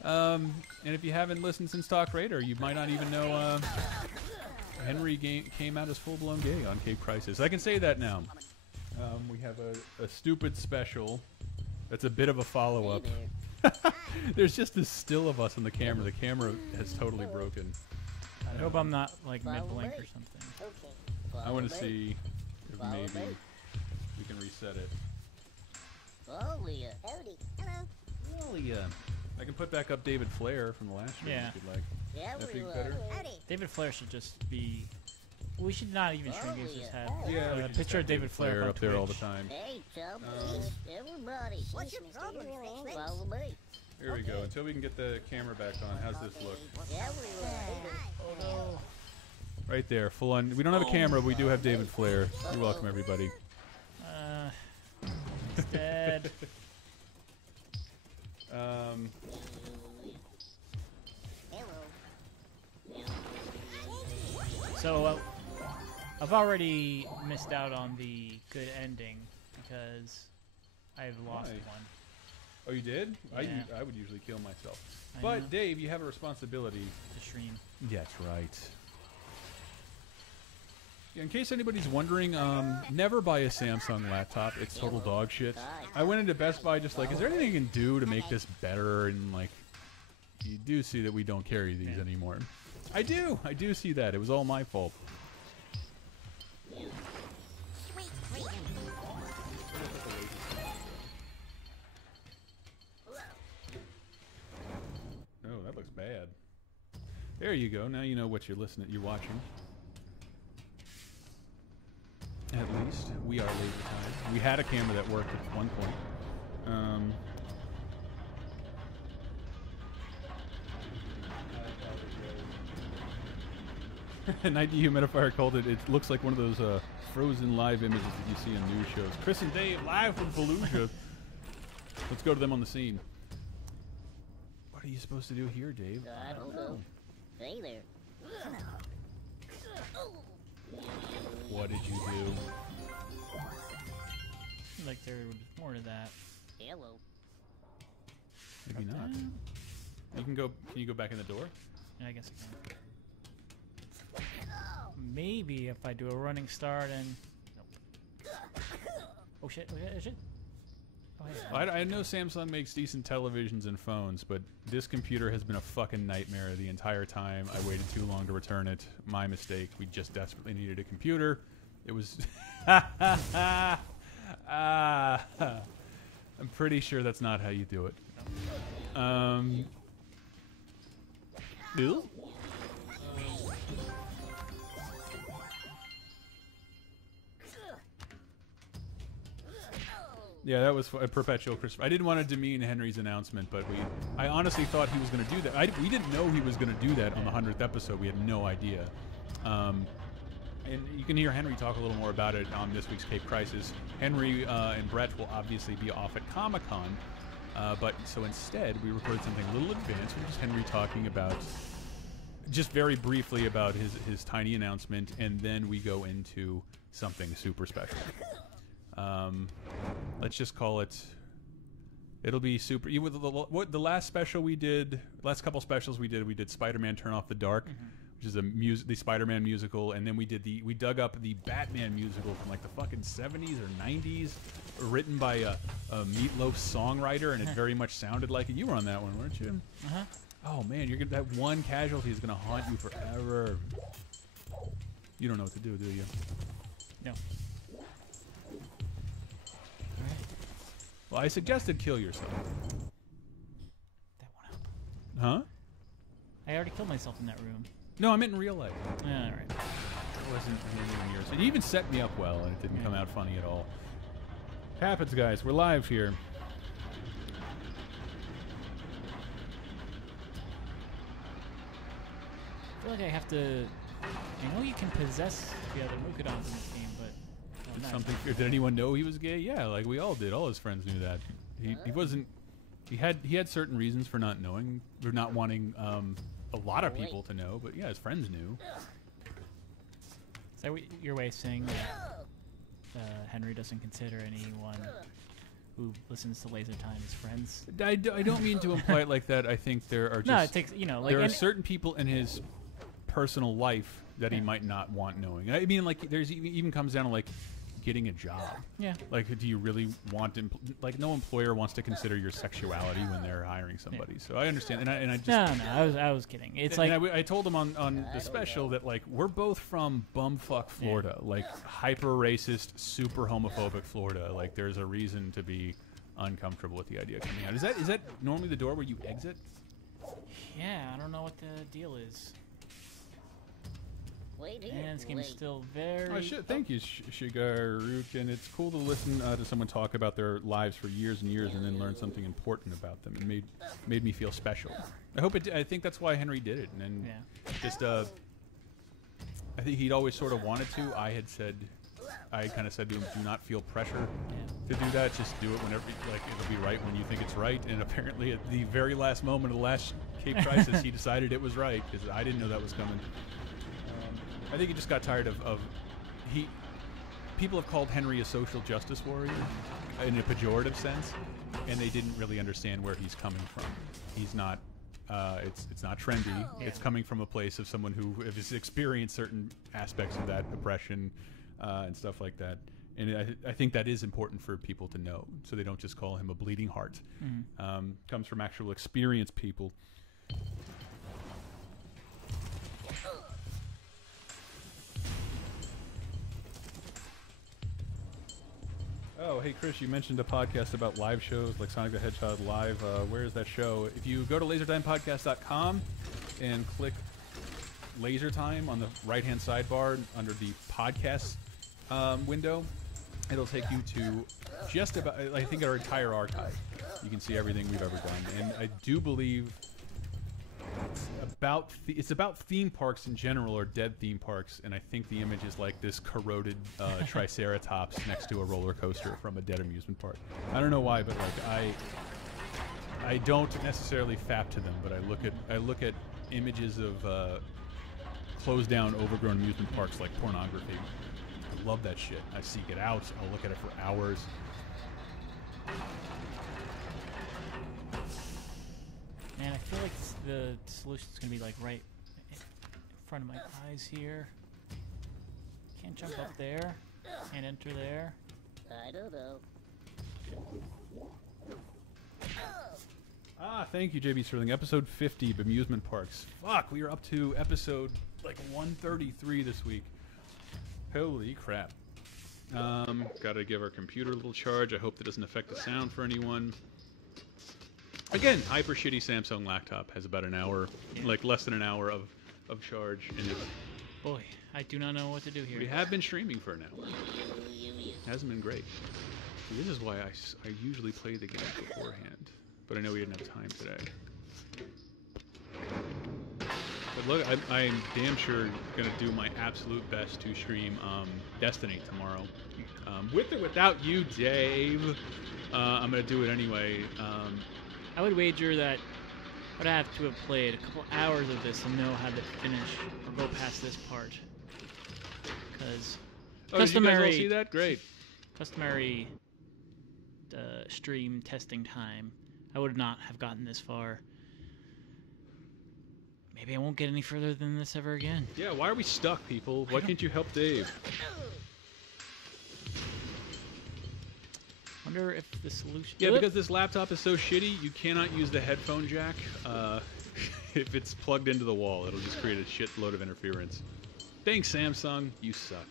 And if you haven't listened since Talk Radar, you might not even know Henry came out as full-blown gay on Cape Crisis. I can say that now. We have a stupid special that's a bit of a follow-up. There's just this still of us on the camera. The camera has totally broken. I hope I'm not like mid-blink or something. I want to see if maybe we can reset it. Hello. I can put back up David Flair from the last show if you'd like. Yeah, That think better? David Flair should just be. We should not even shrink it. Just have Yeah, a picture of David Flair up there all the time. Hey, chum. Everybody. What's your problem? Follow me. Here we go. Until we can get the camera back on. How's this look? Oh no. Right there, full on. We don't have a camera, but we do have David Flair. You're welcome, everybody. He's dead. So I've already missed out on the good ending because I've lost Why? one. Oh, you did? Yeah. I would usually kill myself. I But, know. Dave, you have a responsibility. To stream. That's right. Yeah, in case anybody's wondering, never buy a Samsung laptop. It's total dog shit. I went into Best Buy just like, is there anything you can do to make this better? And like, you do see that we don't carry these anymore. I do see that. It was all my fault. Oh, that looks bad. There you go. Now you know what you're watching. At least we are laser time. We had a camera that worked at one point. 90 Humidifier called it. It looks like one of those frozen live images that you see in news shows. Chris and Dave live from Fallujah. Let's go to them on the scene. What are you supposed to do here, Dave? I don't know. Hey there. What did you do? Like there was more to that. Hello. Maybe not. You can go. Can you go back in the door? Yeah, I guess I can. Maybe if I do a running start and. Nope. Oh shit! Oh shit! Oh shit! Oh, hey. I know Samsung makes decent televisions and phones, but this computer has been a fucking nightmare the entire time. I waited too long to return it. My mistake. We just desperately needed a computer. It was... I'm pretty sure that's not how you do it. Bill? Yeah, that was a perpetual Christopher. I didn't want to demean Henry's announcement, but I honestly thought he was going to do that. We didn't know he was going to do that on the 100th episode. We had no idea. And you can hear Henry talk a little more about it on this week's Cape Crisis. Henry and Brett will obviously be off at Comic-Con, but so instead we recorded something a little advanced, which is Henry talking about, just very briefly about his tiny announcement, and then we go into something super special. Let's just call it. It'll be super. What the last special we did, last couple specials we did Spider-Man: Turn Off the Dark, which is the Spider-Man musical, and then we dug up the Batman musical from like the fucking 70s or 90s, written by a Meatloaf songwriter, and it very much sounded like it. You were on that one, weren't you? Oh man, that one casualty is gonna haunt you forever. You don't know what to do you? No. Well, I suggested kill yourself. That won't help. Huh? I already killed myself in that room. No, I meant in real life. Yeah, all right. It wasn't anywhere near. So you even set me up well, and it didn't come out funny at all. Happens, guys. We're live here. I feel like I have to. I know you can possess the other Mudokons in this game, but Something. Did anyone know he was gay? Yeah, like we all did. All his friends knew that. He wasn't. He had certain reasons for not knowing, or not wanting a lot of people to know. But yeah, his friends knew. Is that your way of saying that Henry doesn't consider anyone who listens to Laser Time as friends? I don't mean to imply it like that. I think there are just no. It takes like there are certain people in his personal life that he might not want knowing. I mean, like there's even comes down to like getting a job. Yeah. Like, do you really want like no employer wants to consider your sexuality when they're hiring somebody. Yeah. So I understand, and I just no, I was kidding. It's like I told him on the special that like we're both from bumfuck Florida, like hyper racist, super homophobic Florida. Like there's a reason to be uncomfortable with the idea coming out. Is that normally the door where you exit? Yeah, I don't know what the deal is. And this game is still very... Oh, shit. Thank you, Shigaruk. And it's cool to listen to someone talk about their lives for years and years and then learn something important about them. It made me feel special. I think that's why Henry did it. And just, I think he'd always sort of wanted to. I kind of said to him, do not feel pressure to do that. Just do it whenever, like, it'll be right when you think it's right. And apparently at the very last moment of the last Cape Crisis, he decided it was right because I didn't know that was coming. I think he just got tired of people have called Henry a social justice warrior in a pejorative sense, and they didn't really understand where he's coming from. He's not. It's not trendy. Yeah. It's coming from a place of someone who has experienced certain aspects of that oppression and stuff like that. And I think that is important for people to know, so they don't just call him a bleeding heart. Mm-hmm. Comes from actual experienced people. Oh, hey, Chris, you mentioned a podcast about live shows like Sonic the Hedgehog Live. Where is that show? If you go to lasertimepodcast.com and click Laser Time on the right-hand sidebar under the podcast window, it'll take you to just about, I think, our entire archive. You can see everything we've ever done. And I do believe it's about theme parks in general, or dead theme parks, and I think the image is like this corroded triceratops next to a roller coaster from a dead amusement park. I don't know why, but like I don't necessarily fap to them, but I look at images of closed down, overgrown amusement parks like pornography. I love that shit. I seek it out. I'll look at it for hours. Man, I feel like the solution's gonna be like right in front of my eyes here. Can't jump up there. Can't enter there. I don't know. Thank you, JB Sterling. Episode 50 of Amusement Parks. Fuck, we are up to episode like 133 this week. Holy crap. Gotta give our computer a little charge. I hope that doesn't affect the sound for anyone. Again, hyper shitty Samsung laptop has about an hour, like less than an hour of charge in it. Boy, I do not know what to do here. We have been streaming for an hour. Hasn't been great. This is why I usually play the game beforehand, but I know we didn't have time today. But look, I'm damn sure gonna do my absolute best to stream Destiny tomorrow, with or without you, Dave. I'm gonna do it anyway. I would wager that I'd have to have played a couple hours of this and know how to finish or go past this part. Because customary, did you guys all see that? Great. Customary stream testing time, I would not have gotten this far. Maybe I won't get any further than this ever again. Yeah, why are we stuck, people? Why can't you help Dave? Wonder if the solution... Yeah, because this laptop is so shitty, you cannot use the headphone jack. If it's plugged into the wall, it'll just create a shitload of interference. Thanks, Samsung. You suck.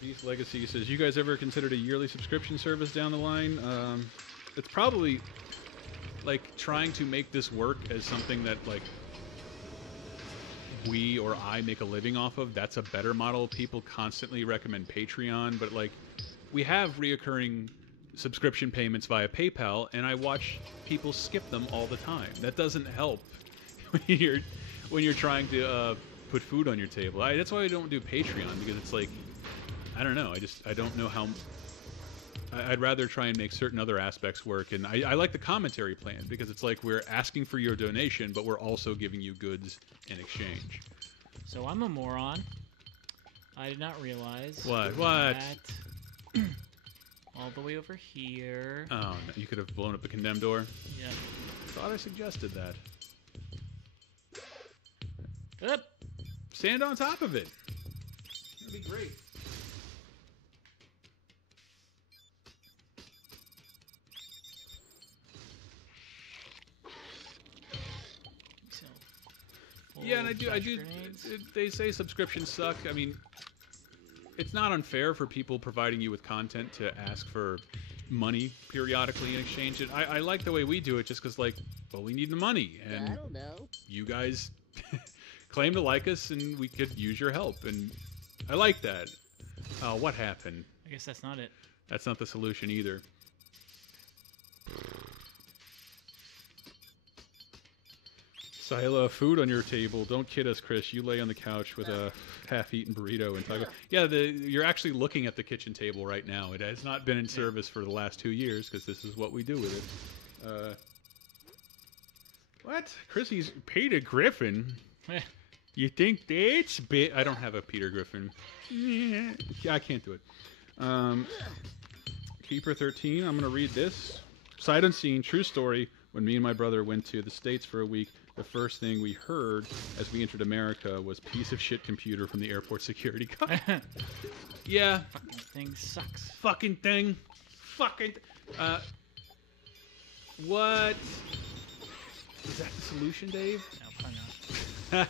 Beast Legacy says, you guys ever considered a yearly subscription service down the line? It's probably like trying to make this work as something that like we or I make a living off of. That's a better model. People constantly recommend Patreon, but like we have reoccurring subscription payments via PayPal, and I watch people skip them all the time. That doesn't help when you're trying to put food on your table. That's why I don't do Patreon, because it's like I don't know. I don't know how. I'd rather try and make certain other aspects work, and I like the commentary plan because it's like we're asking for your donation, but we're also giving you goods in exchange. So I'm a moron. I did not realize What? that all the way over here. Oh, no, you could have blown up the condemned door. Yeah. Thought I suggested that. Up. Stand on top of it. That'd be great. So, Yeah, and I do. grenades. They say subscriptions suck. I mean, it's not unfair for people providing you with content to ask for money periodically in exchange. I like the way we do it, just because, like, well, we need the money, and I don't know. you guys claim to like us, and we could use your help, and I like that. What happened? I guess that's not it. That's not the solution either. Sila, food on your table. Don't kid us, Chris. You lay on the couch with a half-eaten burrito and talk. Yeah, you're actually looking at the kitchen table right now. It has not been in service for the last 2 years because this is what we do with it. What? Chrissy's Peter Griffin? You think that's bit? I don't have a Peter Griffin. Yeah, I can't do it. Keeper 13. I'm going to read this. Sight unseen, true story. When me and my brother went to the States for a week, the first thing we heard as we entered America was piece of shit computer from the airport security guard. Yeah. Fucking thing sucks. Fucking thing. Fucking. What? Is that the solution, Dave? No, probably not.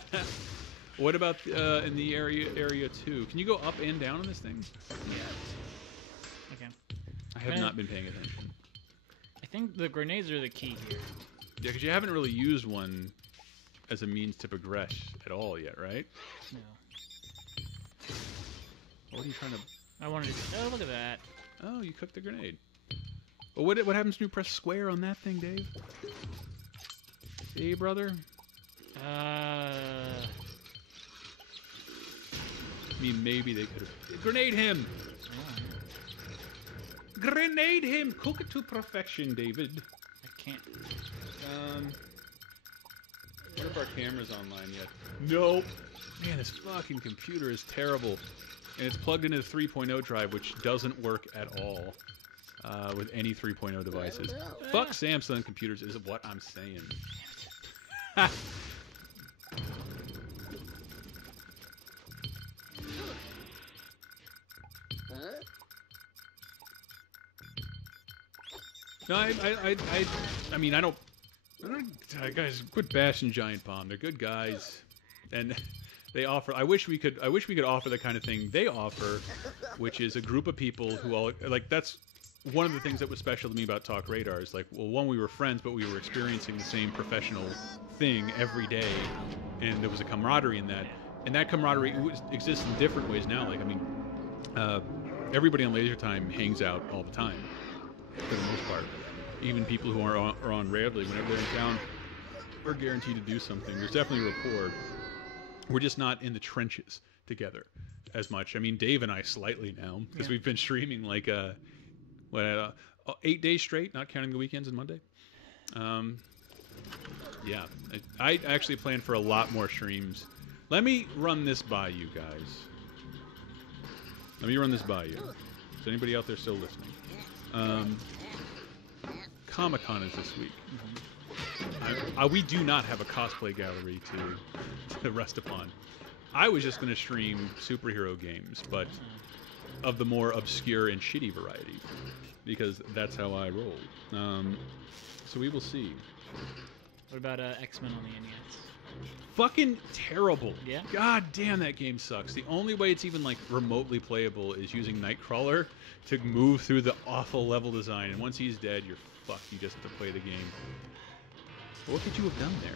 What about in the area 2? Can you go up and down on this thing? Yeah. Okay. I have not been paying attention. I think the grenades are the key here. Yeah, because you haven't really used one as a means to progress at all yet, right? No. What are you trying to... I wanted to... Oh, look at that. Oh, you cooked the grenade. Well, what happens when you press square on that thing, Dave? See, brother? I mean, maybe they could have... Grenade him! Oh. Grenade him! Cook it to perfection, David. I can't. What if our camera's online yet? Nope. Man, this fucking computer is terrible. And it's plugged into the 3.0 drive, which doesn't work at all with any 3.0 devices. Fuck Samsung computers is what I'm saying. No, I mean, I don't guys, quit bashing Giant Bomb. They're good guys, and they offer. I wish we could offer the kind of thing they offer, which is a group of people who all like. That's one of the things that was special to me about Talk Radar. Is like, well, one, we were friends, but we were experiencing the same professional thing every day, and there was a camaraderie in that. And that camaraderie exists in different ways now. Like, I mean, everybody on Laser Time hangs out all the time, for the most part. Even people who are on rarely, whenever they're in town, we're guaranteed to do something. There's definitely rapport. We're just not in the trenches together as much. I mean, Dave and I slightly now, because we've been streaming like 8 days straight, not counting the weekends and Monday. Yeah, I actually plan for a lot more streams. Let me run this by you guys. Let me run this by you. Is anybody out there still listening? Comic-Con is this week. We do not have a cosplay gallery to rest upon. I was just going to stream superhero games, but of the more obscure and shitty variety, because that's how I roll. So we will see. What about X-Men on the NES? Fucking terrible. Yeah? God God damn, that game sucks. The only way it's even like remotely playable is using Nightcrawler to move through the awful level design. And once he's dead, you're fucked. You just have to play the game. What could you have done there?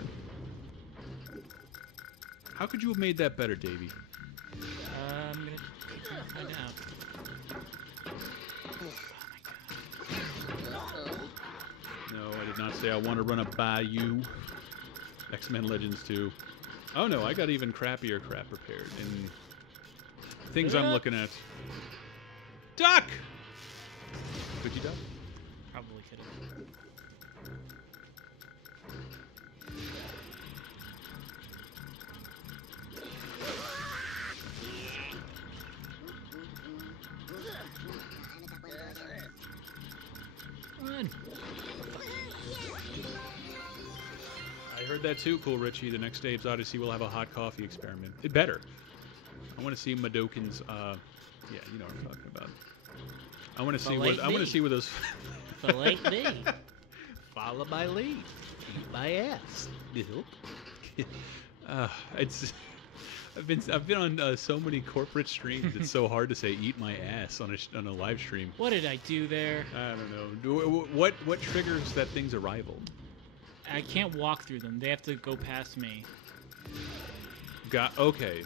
How could you have made that better, Davey? I'm gonna find out. No, I did not say I want to run a Bayou. X-Men Legends 2. Oh no, I got even crappier crap prepared. And things I'm looking at. Duck! Could you duck? Probably could have. Run. I heard that too, Cool Richie. The next Dave's Odyssey will have a hot coffee experiment. It better. I want to see Mudokon's. Yeah, you know what I'm talking about. I want to see what. I want to see what those. Like me. Follow my lead. Eat my ass. It's. I've been on so many corporate streams. It's so hard to say "eat my ass" on a live stream. What did I do there? I don't know. What triggers that thing's arrival? I can't walk through them. They have to go past me. Okay.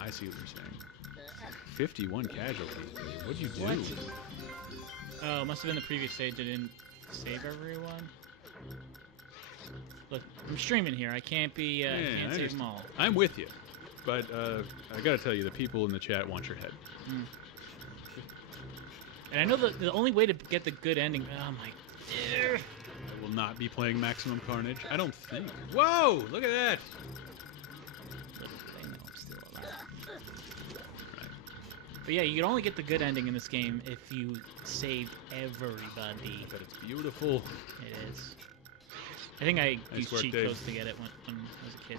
I see what you're saying. 51 casualties. What'd you do? What? Oh, it must have been the previous stage. I didn't save everyone. Look, I'm streaming here. I can't be. Can't save them all. I'm with you, but I gotta tell you, the people in the chat want your head. Mm. And I know the only way to get the good ending. Oh my. I will not be playing Maximum Carnage. I don't think. Whoa! Look at that. They know I'm still alive. Right. But yeah, you can only get the good ending in this game if you save everybody. But it's beautiful. It is. I think I Nice used work, cheat Dave. codes to get it when I was a kid.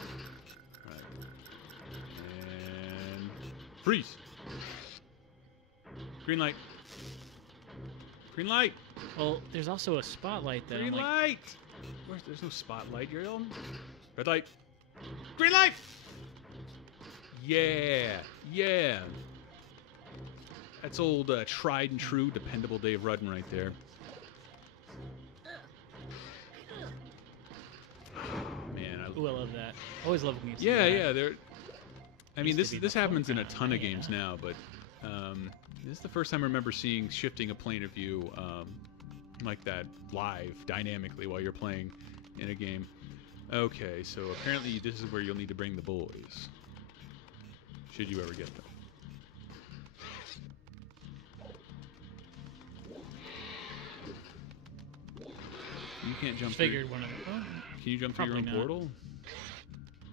Right. And freeze. Green light. Green light. Well, there's also a spotlight that Green I'm like, light. There's no spotlight. You're on. Red light. Green light. Yeah. Yeah. That's old tried and true, dependable Dave Rudden right there. Man, ooh, I love that. Always love when you see yeah, that. yeah. They're. I mean, Used to be this the happens in a phone ton of yeah. games now, but this is the first time I remember seeing shifting a plane of view like that live, dynamically while you're playing in a game. Okay, so apparently this is where you'll need to bring the boys. Should you ever get them. You can't jump through. Figured one of them. Oh, Can you jump through your own Probably not. portal?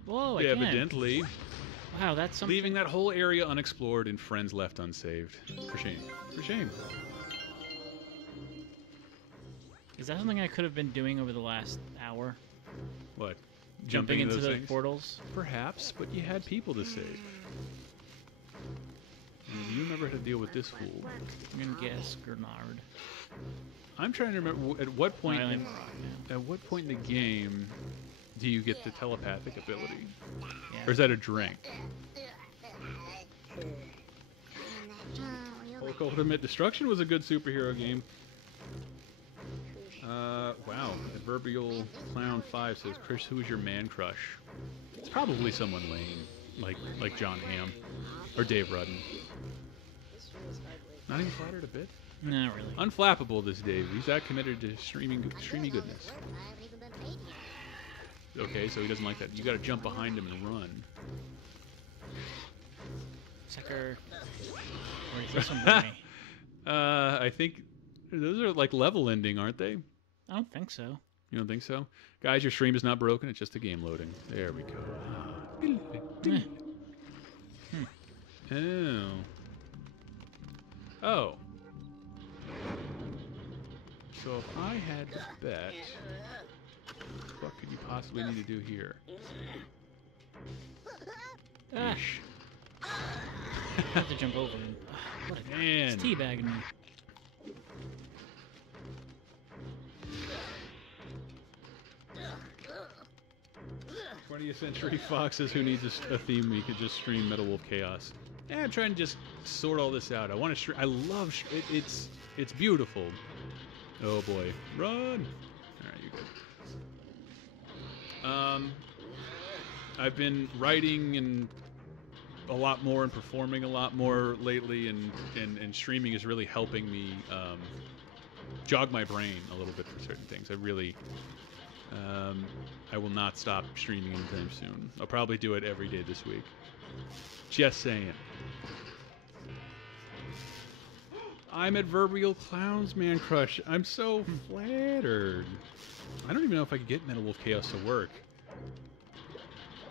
whoa, I Yeah, can. evidently. Wow, that's something. Leaving that whole area unexplored and friends left unsaved. For shame. For shame. Is that something I could have been doing over the last hour? What? Jumping into those those things? portals? Perhaps, but you had people to save. And you never had to deal with this fool. I'm gonna guess Gernard. I'm trying to remember at what point. Island In, Rock, at what point in the game do you get the telepathic ability, yeah. or is that a drink? Hulk Ultimate Destruction was a good superhero game. Wow. Adverbial Clown 5 says, Chris, who is your man crush? It's probably someone lame, like John Hamm or Dave Rudden. Not even flattered a bit. Not really. Unflappable, this Dave. He's that committed to streamy goodness. Okay, so he doesn't like that. You got to jump behind him and run. Sucker. Where does this one bring me? I think those are like level ending, aren't they? I don't think so. You don't think so? Guys, your stream is not broken. It's just a game loading. There we go. Oh. Oh. So if I had to bet, what could you possibly need to do here? Ah. Yeesh. I have to jump over him. What a Man. It's teabagging me. 20th Century Foxes who needs a theme we could just stream Metal Wolf Chaos. Yeah, I'm trying to just sort all this out. I want to stream. I love it's beautiful. Oh boy, run! All right, you good. I've been writing and a lot more and performing a lot more lately, and streaming is really helping me jog my brain a little bit for certain things. I will not stop streaming anytime soon. I'll probably do it every day this week. Just saying. I'm Adverbial Clowns Man Crush. I'm so flattered. I don't even know if I could get Metal Wolf Chaos to work.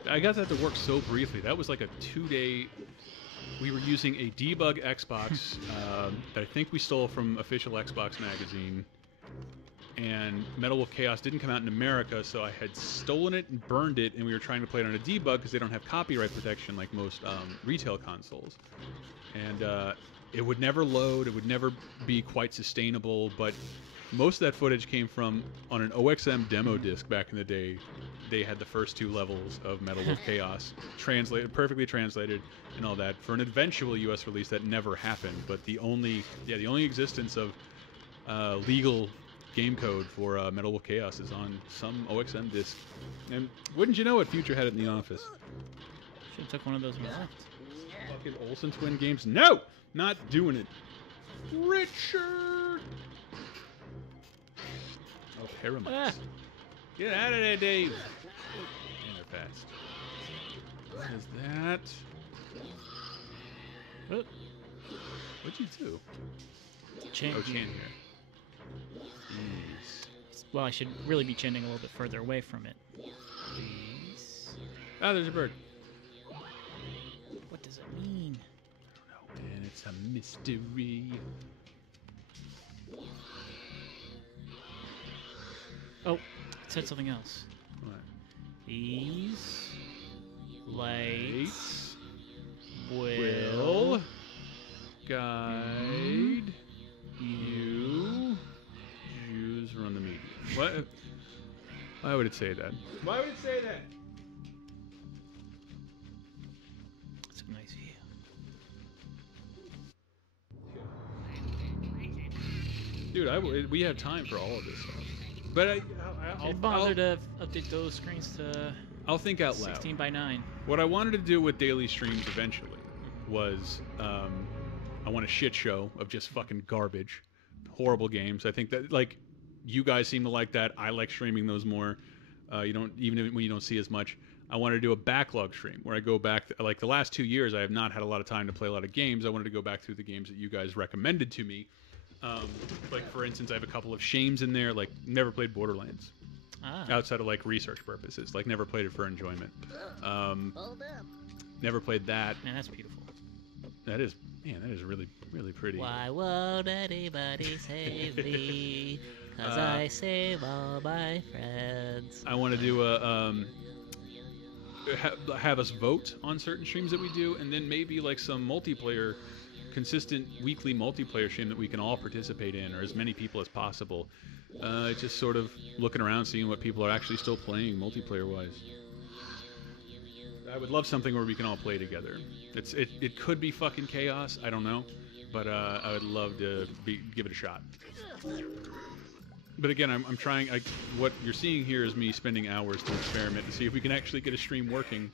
I got that to work so briefly. That was like a 2-day... We were using a debug Xbox that I think we stole from Official Xbox Magazine. And Metal Wolf Chaos didn't come out in America, so I had stolen it and burned it, and we were trying to play it on a debug because they don't have copyright protection like most retail consoles. And it would never load, it would never be quite sustainable, but most of that footage came from on an OXM demo disc back in the day. They had the first 2 levels of Metal Wolf Chaos translated, perfectly translated, and all that for an eventual U.S. release that never happened. But the only existence of legal game code for Metal Wolf Chaos is on some OXM disc. And wouldn't you know it, Future had it in the office. Should have took one of those and left. Fucking Olsen Twin Games. No! Not doing it. Richard! Oh, Paramites. Ah. Get out of there, Dave! And they're fast. What is that? What? What'd you do? Chain. Oh, chain here. Jeez. Well, I should really be chanting a little bit further away from it. Please. Ah, there's a bird. What does it mean? I don't know, man. It's a mystery. Oh, it said something else. What? These lights will guide you. Use run the medium. What? Why would it say that? Why would it say that? That's a nice view. Dude, we have time for all of this stuff. But I'll bother to update those screens to I'll think out loud. 16 by 9. What I wanted to do with daily streams eventually was I want a shit show of just fucking garbage, horrible games. I think that, like, you guys seem to like that. I like streaming those more. You don't, even when you don't see as much. I wanted to do a backlog stream where I go back, like the last 2 years, I have not had a lot of time to play a lot of games. I wanted to go back through the games that you guys recommended to me. Like, for instance, I have a couple of shames in there. Like, never played Borderlands outside of like research purposes. Like, never played it for enjoyment. Hold up. Never played that. Man, that's beautiful. That is, man, that is really, really pretty. Why won't anybody save me? 'Cause I save all my friends. I want to do have us vote on certain streams that we do, and then maybe like some multiplayer, consistent weekly multiplayer stream that we can all participate in, or as many people as possible. Just sort of looking around, seeing what people are actually still playing multiplayer-wise. I would love something where we can all play together. It could be fucking chaos, I don't know, but I would love to give it a shot. But again, I'm trying. What you're seeing here is me spending hours to experiment to see if we can actually get a stream working.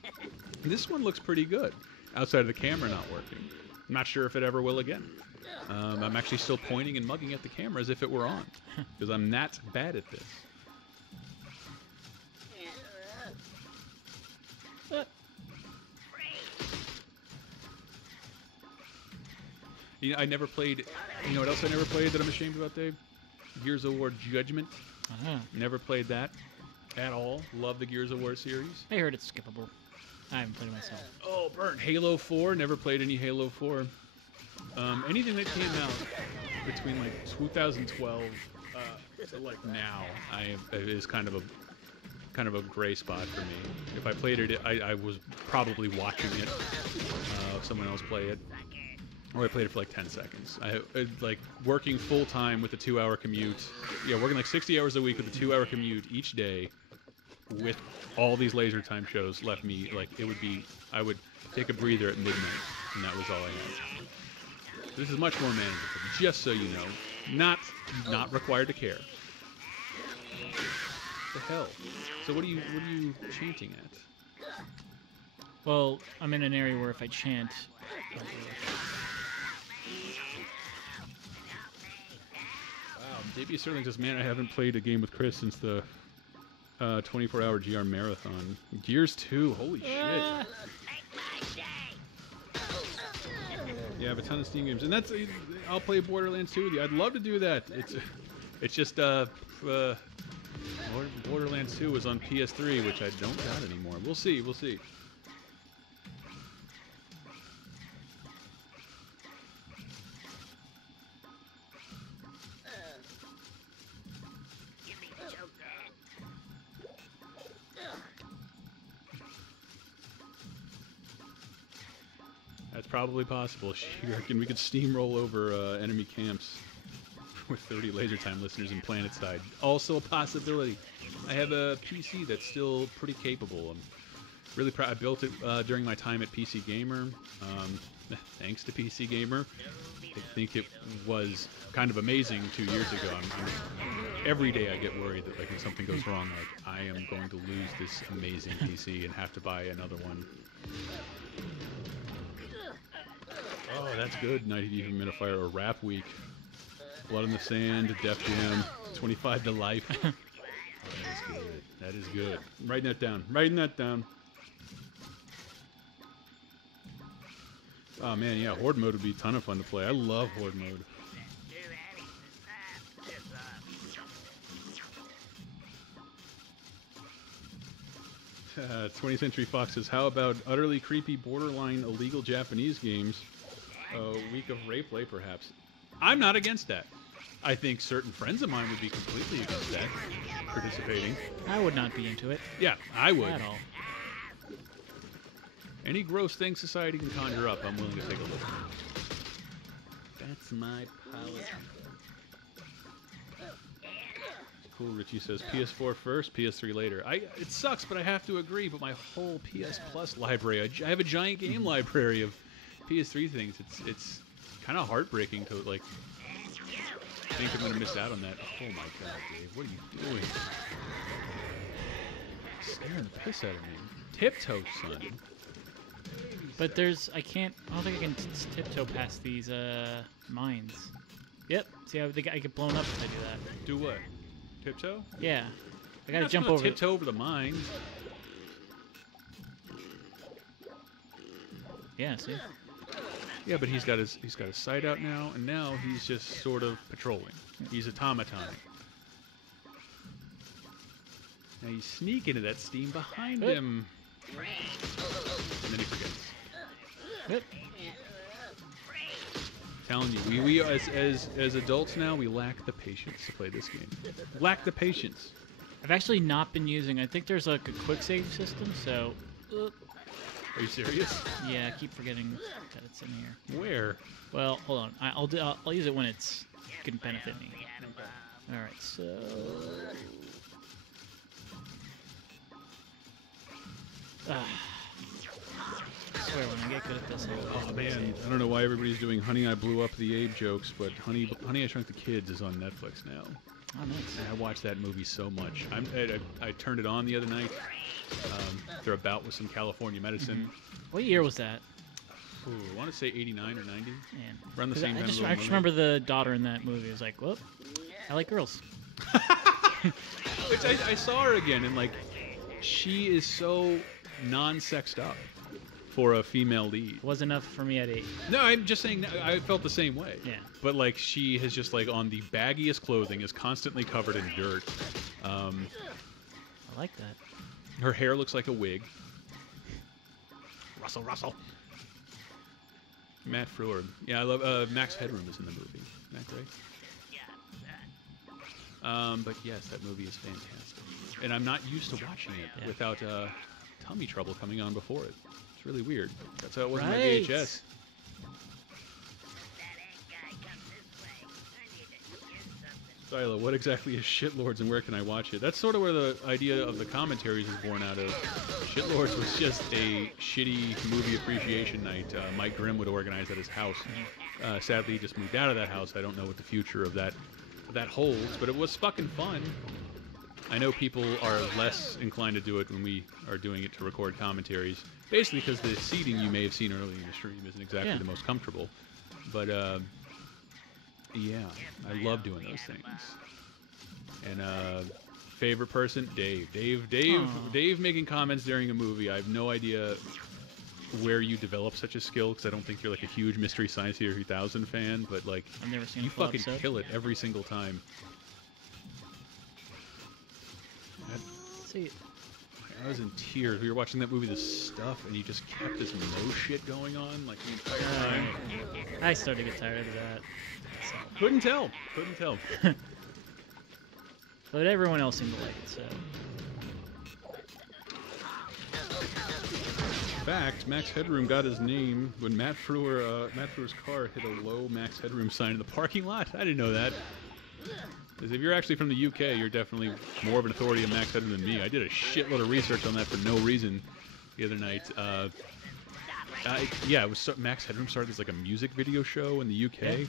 And this one looks pretty good, outside of the camera not working. I'm not sure if it ever will again. I'm actually still pointing and mugging at the camera as if it were on, because I'm that bad at this. You know, I never played. You know what else I never played that I'm ashamed about, Dave? Gears of War Judgment. Never played that at all. Love the Gears of War series. I heard it's skippable. I haven't played it myself. Oh, burn. Halo 4. Never played any Halo 4. Anything that came out between like 2012 to like now, is kind of a gray spot for me. If I played it, I was probably watching it. Someone else play it. Or I played it for like 10 seconds. Like working full time with a 2-hour commute. Yeah, working like 60 hours a week with a 2-hour commute each day with all these laser time shows left me like I would take a breather at midnight, and that was all I had. This is much more manageable, just so you know. Not required to care. What the hell? So what are you chanting at? Well, I'm in an area where if I chant, Davey Sterling says, man, I haven't played a game with Chris since the 24-hour GR marathon. Gears 2, holy shit. Yeah, I have a ton of Steam games. And that's I'll play Borderlands 2 with you. I'd love to do that. It's just Borderlands 2 was on PS3, which I don't got anymore. We'll see. We'll see. That's probably possible. You reckon we could steamroll over enemy camps with 30 Laser Time listeners in Planetside? Also a possibility. I have a PC that's still pretty capable. I'm really proud. I built it during my time at PC Gamer. Thanks to PC Gamer. I think it was kind of amazing 2 years ago. Every day I get worried that like if something goes wrong, like I am going to lose this amazing PC and have to buy another one. Oh, that's good. 90 Deep Humidifier or Rap Week. Blood in the Sand, Def Jam, 25 to Life. Oh, that is good. That is good. I'm writing that down. Writing that down. Oh, man, yeah. Horde mode would be a ton of fun to play. I love Horde mode. 20th Century Fox says, how about utterly creepy, borderline illegal Japanese games? A week of Rayplay, perhaps. I'm not against that. I think certain friends of mine would be completely against that, participating. I would not be into it. Yeah, I would. At all. Any gross thing society can conjure up, I'm willing to take a look. That's my policy. Cool, Richie says PS4 first, PS3 later. It sucks, but I have to agree. But my whole PS Plus library, I have a giant game library of PS3 things. It's kind of heartbreaking to like think I'm gonna miss out on that. Oh my god, Dave, what are you doing? Scaring the piss out of me. Tiptoe, son. But I don't think I can tiptoe past these mines. Yep. See how I get blown up if I do that. Do what? Tiptoe? Yeah. I gotta jump over. Tiptoe over the mine. Yeah. See. Yeah, but he's got his sight out now, and now he's just sort of patrolling. He's automaton. Now he's sneaking into that steam behind him, and then he forgets. Yep. Telling you, we as adults now, we lack the patience to play this game. Lack the patience. I've actually not been using. I think there's like a quick save system. So. Are you serious? Yeah, I keep forgetting that it's in here. Where? Well, hold on. I'll use it when it's can benefit me. All right, so. I swear when I get good at this. Oh man, I don't know why everybody's doing "Honey, I Blew Up the Abe" jokes, but "Honey, I Shrunk the Kids" is on Netflix now. Oh, nice. I watched that movie so much. I turned it on the other night. They're about with some California medicine. Mm-hmm. What year was that? Ooh, I want to say 89 or 90. Man. Around the same time. I just remember the daughter in that movie. I was like, whoop, I like girls. Which I saw her again, and like, she is so non-sexed up for a female lead. Was enough for me at 8. No, I'm just saying, I felt the same way. Yeah. But like, she has just like on the baggiest clothing, is constantly covered in dirt. I like that. Her hair looks like a wig. Russell. Matt Frewer. Yeah, I love Max Headroom is in the movie. Isn't that great? But yes, that movie is fantastic. And I'm not used to watching it without tummy trouble coming on before it. It's really weird. That's how it was on my VHS. Stylo, what exactly is Shitlords and where can I watch it? That's sort of where the idea of the commentaries is born out of. Shitlords was just a shitty movie appreciation night Mike Grimm would organize at his house. Sadly, he just moved out of that house. I don't know what the future of that holds, but it was fucking fun. I know people are less inclined to do it when we are doing it to record commentaries, basically because the seating you may have seen earlier in the stream isn't exactly the most comfortable. But yeah, I love doing those things. And favorite person, Dave. Dave making comments during a movie. I have no idea where you develop such a skill, because I don't think you're like a huge Mystery Science Theater 3000 fan, but like I've never seen you a full fucking episode. kill it every single time. See, I was in tears. We were watching that movie, The Stuff, and you just kept this no shit going on like the entire time. I started to get tired of that. So. Couldn't tell. Couldn't tell. But everyone else seemed to like it, so. In fact, Max Headroom got his name when Matt Frewer's car hit a low Max Headroom sign in the parking lot. I didn't know that. Because if you're actually from the UK, you're definitely more of an authority on Max Headroom than me. I did a shitload of research on that for no reason the other night. Yeah, it was Max Headroom started as like a music video show in the UK. Yeah.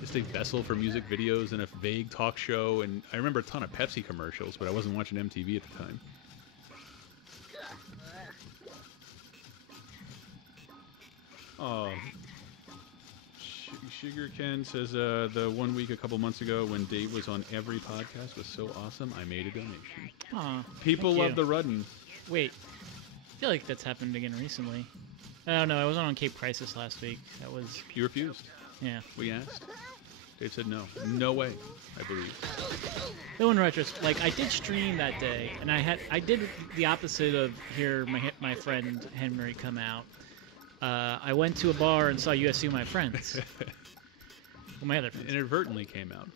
Just a vessel for music videos and a vague talk show. And I remember a ton of Pepsi commercials, but I wasn't watching MTV at the time. Oh, Sugar Ken says the 1 week a couple months ago when Dave was on every podcast was so awesome, I made a donation. Aw, people love the Rudden. Wait, I feel like that's happened again recently. I don't know. I wasn't on Cape Crisis last week. That was. You refused. Yeah. We asked. Dave said no. No way. I believe. Though in retrospect, like I did stream that day, and I did the opposite of hear my friend Henry come out. I went to a bar and saw USC with my friends. Well, my other friends. Inadvertently came out.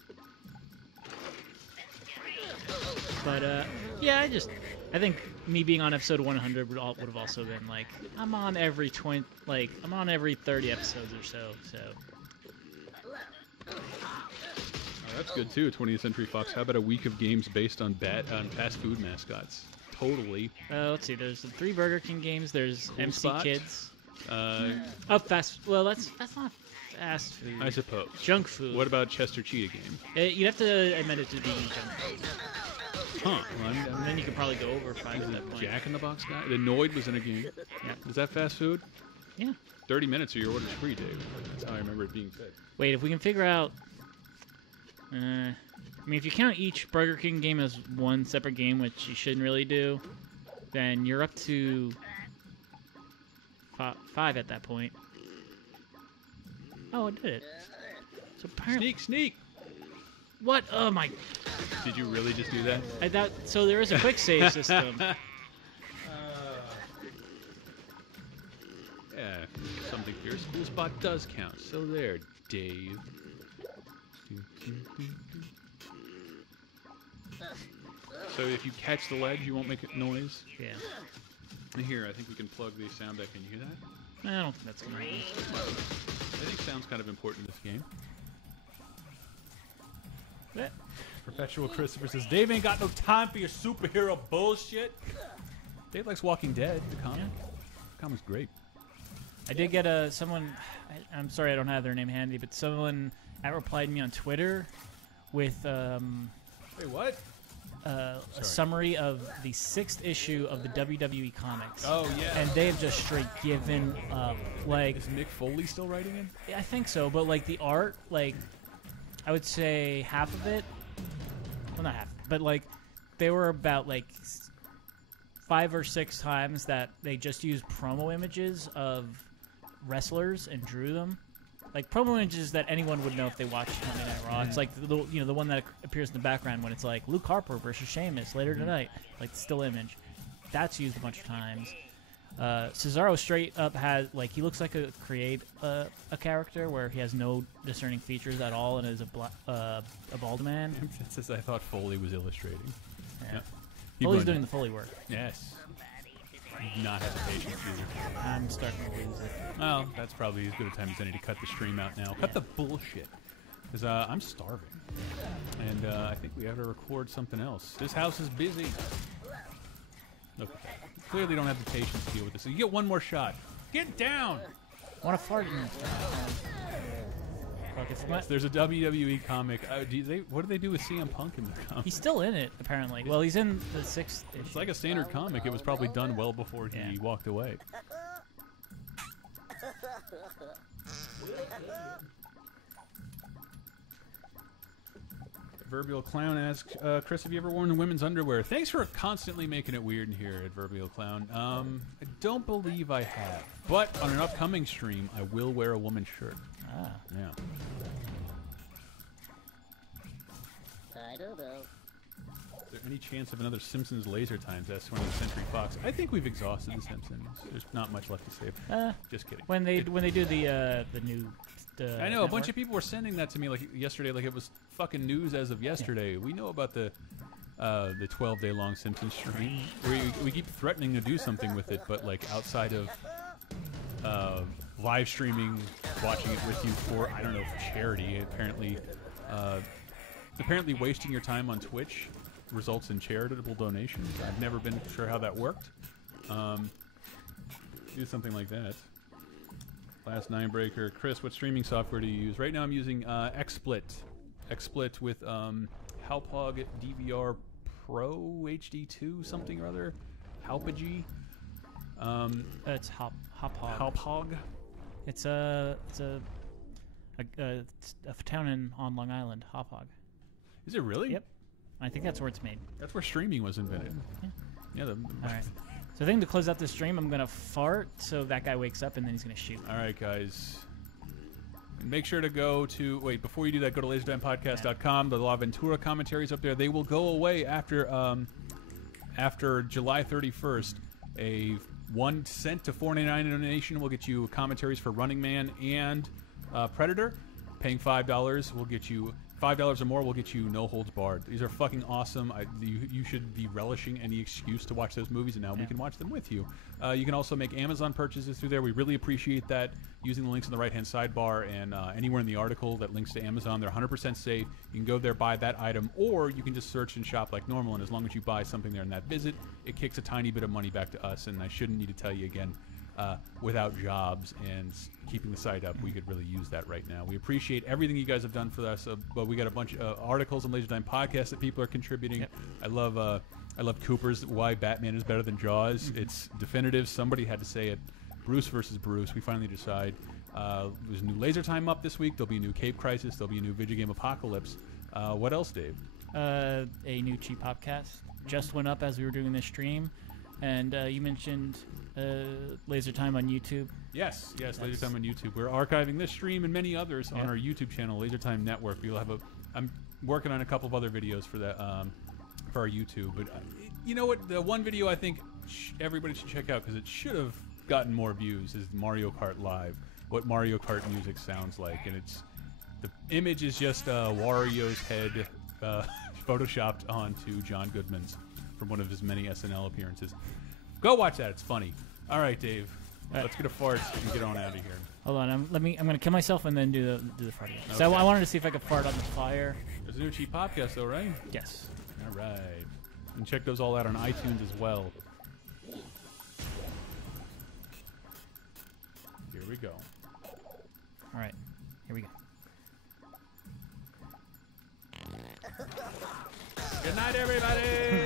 But yeah, I think me being on episode 100 would have also been like I'm on every 30 episodes or so. So. Oh, that's good too. 20th Century Fox. How about a week of games based on fast food mascots? Totally. Let's see. There's the 3 Burger King games. There's Cool MC Spot. Kids. Fast. Well, that's not fast food. I suppose. Junk food. What about Chester Cheetah Game? You'd have to admit it to be junk food. Huh. Well, And then you could probably go over 5 at that point. Jack in the Box guy? The Noid was in a game. Yeah. Is that fast food? Yeah. 30 minutes or your order's free, Dave. That's how I remember it being said. Wait, if we can figure out... I mean, if you count each Burger King game as one separate game, which you shouldn't really do, then you're up to 5 at that point. Oh, it did it. So apparently... Sneak! What? Oh my... Did you really just do that? I thought... So there is a quick save system. Yeah, something for your school spot does count. So there, Dave. So if you catch the ledge, you won't make a noise? Yeah. Here, I think we can plug the sound back. Can you hear that? I don't think that's going to happen. I think sound's kind of important in this game. Yeah. Perpetual Christopher says, Dave ain't got no time for your superhero bullshit. Dave likes Walking Dead, the comic. Yeah. The comic's great. I did get someone... I'm sorry I don't have their name handy, but someone replied to me on Twitter with... Wait, what? a summary of the 6th issue of the WWE comics. Oh, yeah. And they have just straight given up. Like, is Mick Foley still writing it? I think so, but like the art, like, I would say half of it. Well, not half, but like, there were about like 5 or 6 times that they just used promo images of wrestlers and drew them. Like promo images that anyone would know if they watched Monday Night Raw. It's like the one that appears in the background when it's like Luke Harper versus Sheamus later tonight, like the still image. That's used a bunch of times. Cesaro straight up has he looks like a character where he has no discerning features at all and is a bald man. It says I thought Foley was illustrating. Yeah. Keep Foley's going. doing the Foley work. Yes. Not have the patience either. I'm starting to lose it. Well, that's probably as good a time as any to cut the stream out now. Cut the bullshit. Because I'm starving. And I think we have to record something else. This house is busy. Look at that. You clearly don't have the patience to deal with this. So you get one more shot. Get down! I want to fart in this. Yes, there's a WWE comic. What do they do with CM Punk in the comic? He's still in it, apparently. Well, he's in the 6th issue. It's like a standard comic. It was probably done well before he walked away. Adverbial Clown asks, Chris, have you ever worn women's underwear? Thanks for constantly making it weird in here, Adverbial Clown. I don't believe I have. But on an upcoming stream, I will wear a woman's shirt. Ah. Yeah. I don't know. Is there any chance of another Simpsons Laser Times? That's 20th Century Fox. I think we've exhausted the Simpsons. There's not much left to say. Just kidding. When they do the new. I know a bunch of people were sending that to me like yesterday, like it was fucking news as of yesterday. Yeah. We know about the 12-day long Simpsons stream. We keep threatening to do something with it, but like outside of live streaming, watching it with you for I don't know for charity. Apparently, wasting your time on Twitch results in charitable donations. I've never been sure how that worked. Do something like that. Last Ninebreaker. Chris, what streaming software do you use? Right now I'm using XSplit. XSplit with Halpog DVR Pro HD2 something or other. Halpag. It's Halpog. Halpog. It's a town on Long Island, Halpog. Is it really? Yep. I think that's where it's made. That's where streaming was invented. Yeah. All right. So I think to close out the stream, I'm going to fart so that guy wakes up and then he's going to shoot. All right, guys. Make sure to go to... Wait, before you do that, go to lasertimepodcast.com. The La Ventura commentaries up there. They will go away after July 31st. A 1 cent to $4.99 donation will get you commentaries for Running Man and Predator. Paying $5 will get you... $5 or more will get you No Holds Barred. These are fucking awesome. You should be relishing any excuse to watch those movies, and now we can watch them with you. You can also make Amazon purchases through there. We really appreciate that. Using the links on the right-hand sidebar and anywhere in the article that links to Amazon. They're 100% safe. You can go there, buy that item, or you can just search and shop like normal, and as long as you buy something there in that visit, it kicks a tiny bit of money back to us, and I shouldn't need to tell you again. Without jobs and keeping the site up, we could really use that right now. We appreciate everything you guys have done for us, but we got a bunch of articles on Laser Time Podcast that people are contributing. Yep. I love Cooper's Why Batman is Better Than Jaws. It's definitive. Somebody had to say it. Bruce versus Bruce. We finally decide. There's a new Laser Time up this week. There'll be a new Cape Crisis. There'll be a new Video Game Apocalypse. What else, Dave? A new Cheap Podcast just went up as we were doing this stream. And you mentioned Laser Time on YouTube. Yes, Laser Time on YouTube. We're archiving this stream and many others on our YouTube channel, Laser Time Network. We'll have I'm working on a couple of other videos for that for our YouTube. But you know what? The one video I think everybody should check out because it should have gotten more views is Mario Kart Live. What Mario Kart music sounds like, and the image is just Wario's head photoshopped onto John Goodman's from one of his many SNL appearances. Go watch that. It's funny. All right, Dave. Let's get a fart and get on out of here. Hold on. I'm going to kill myself and then do the fart again. Okay. So I wanted to see if I could fart on the fire. There's a new Cheap Podcast, though, right? Yes. All right. And check those all out on iTunes as well. Here we go. All right. Here we go. Good night, everybody.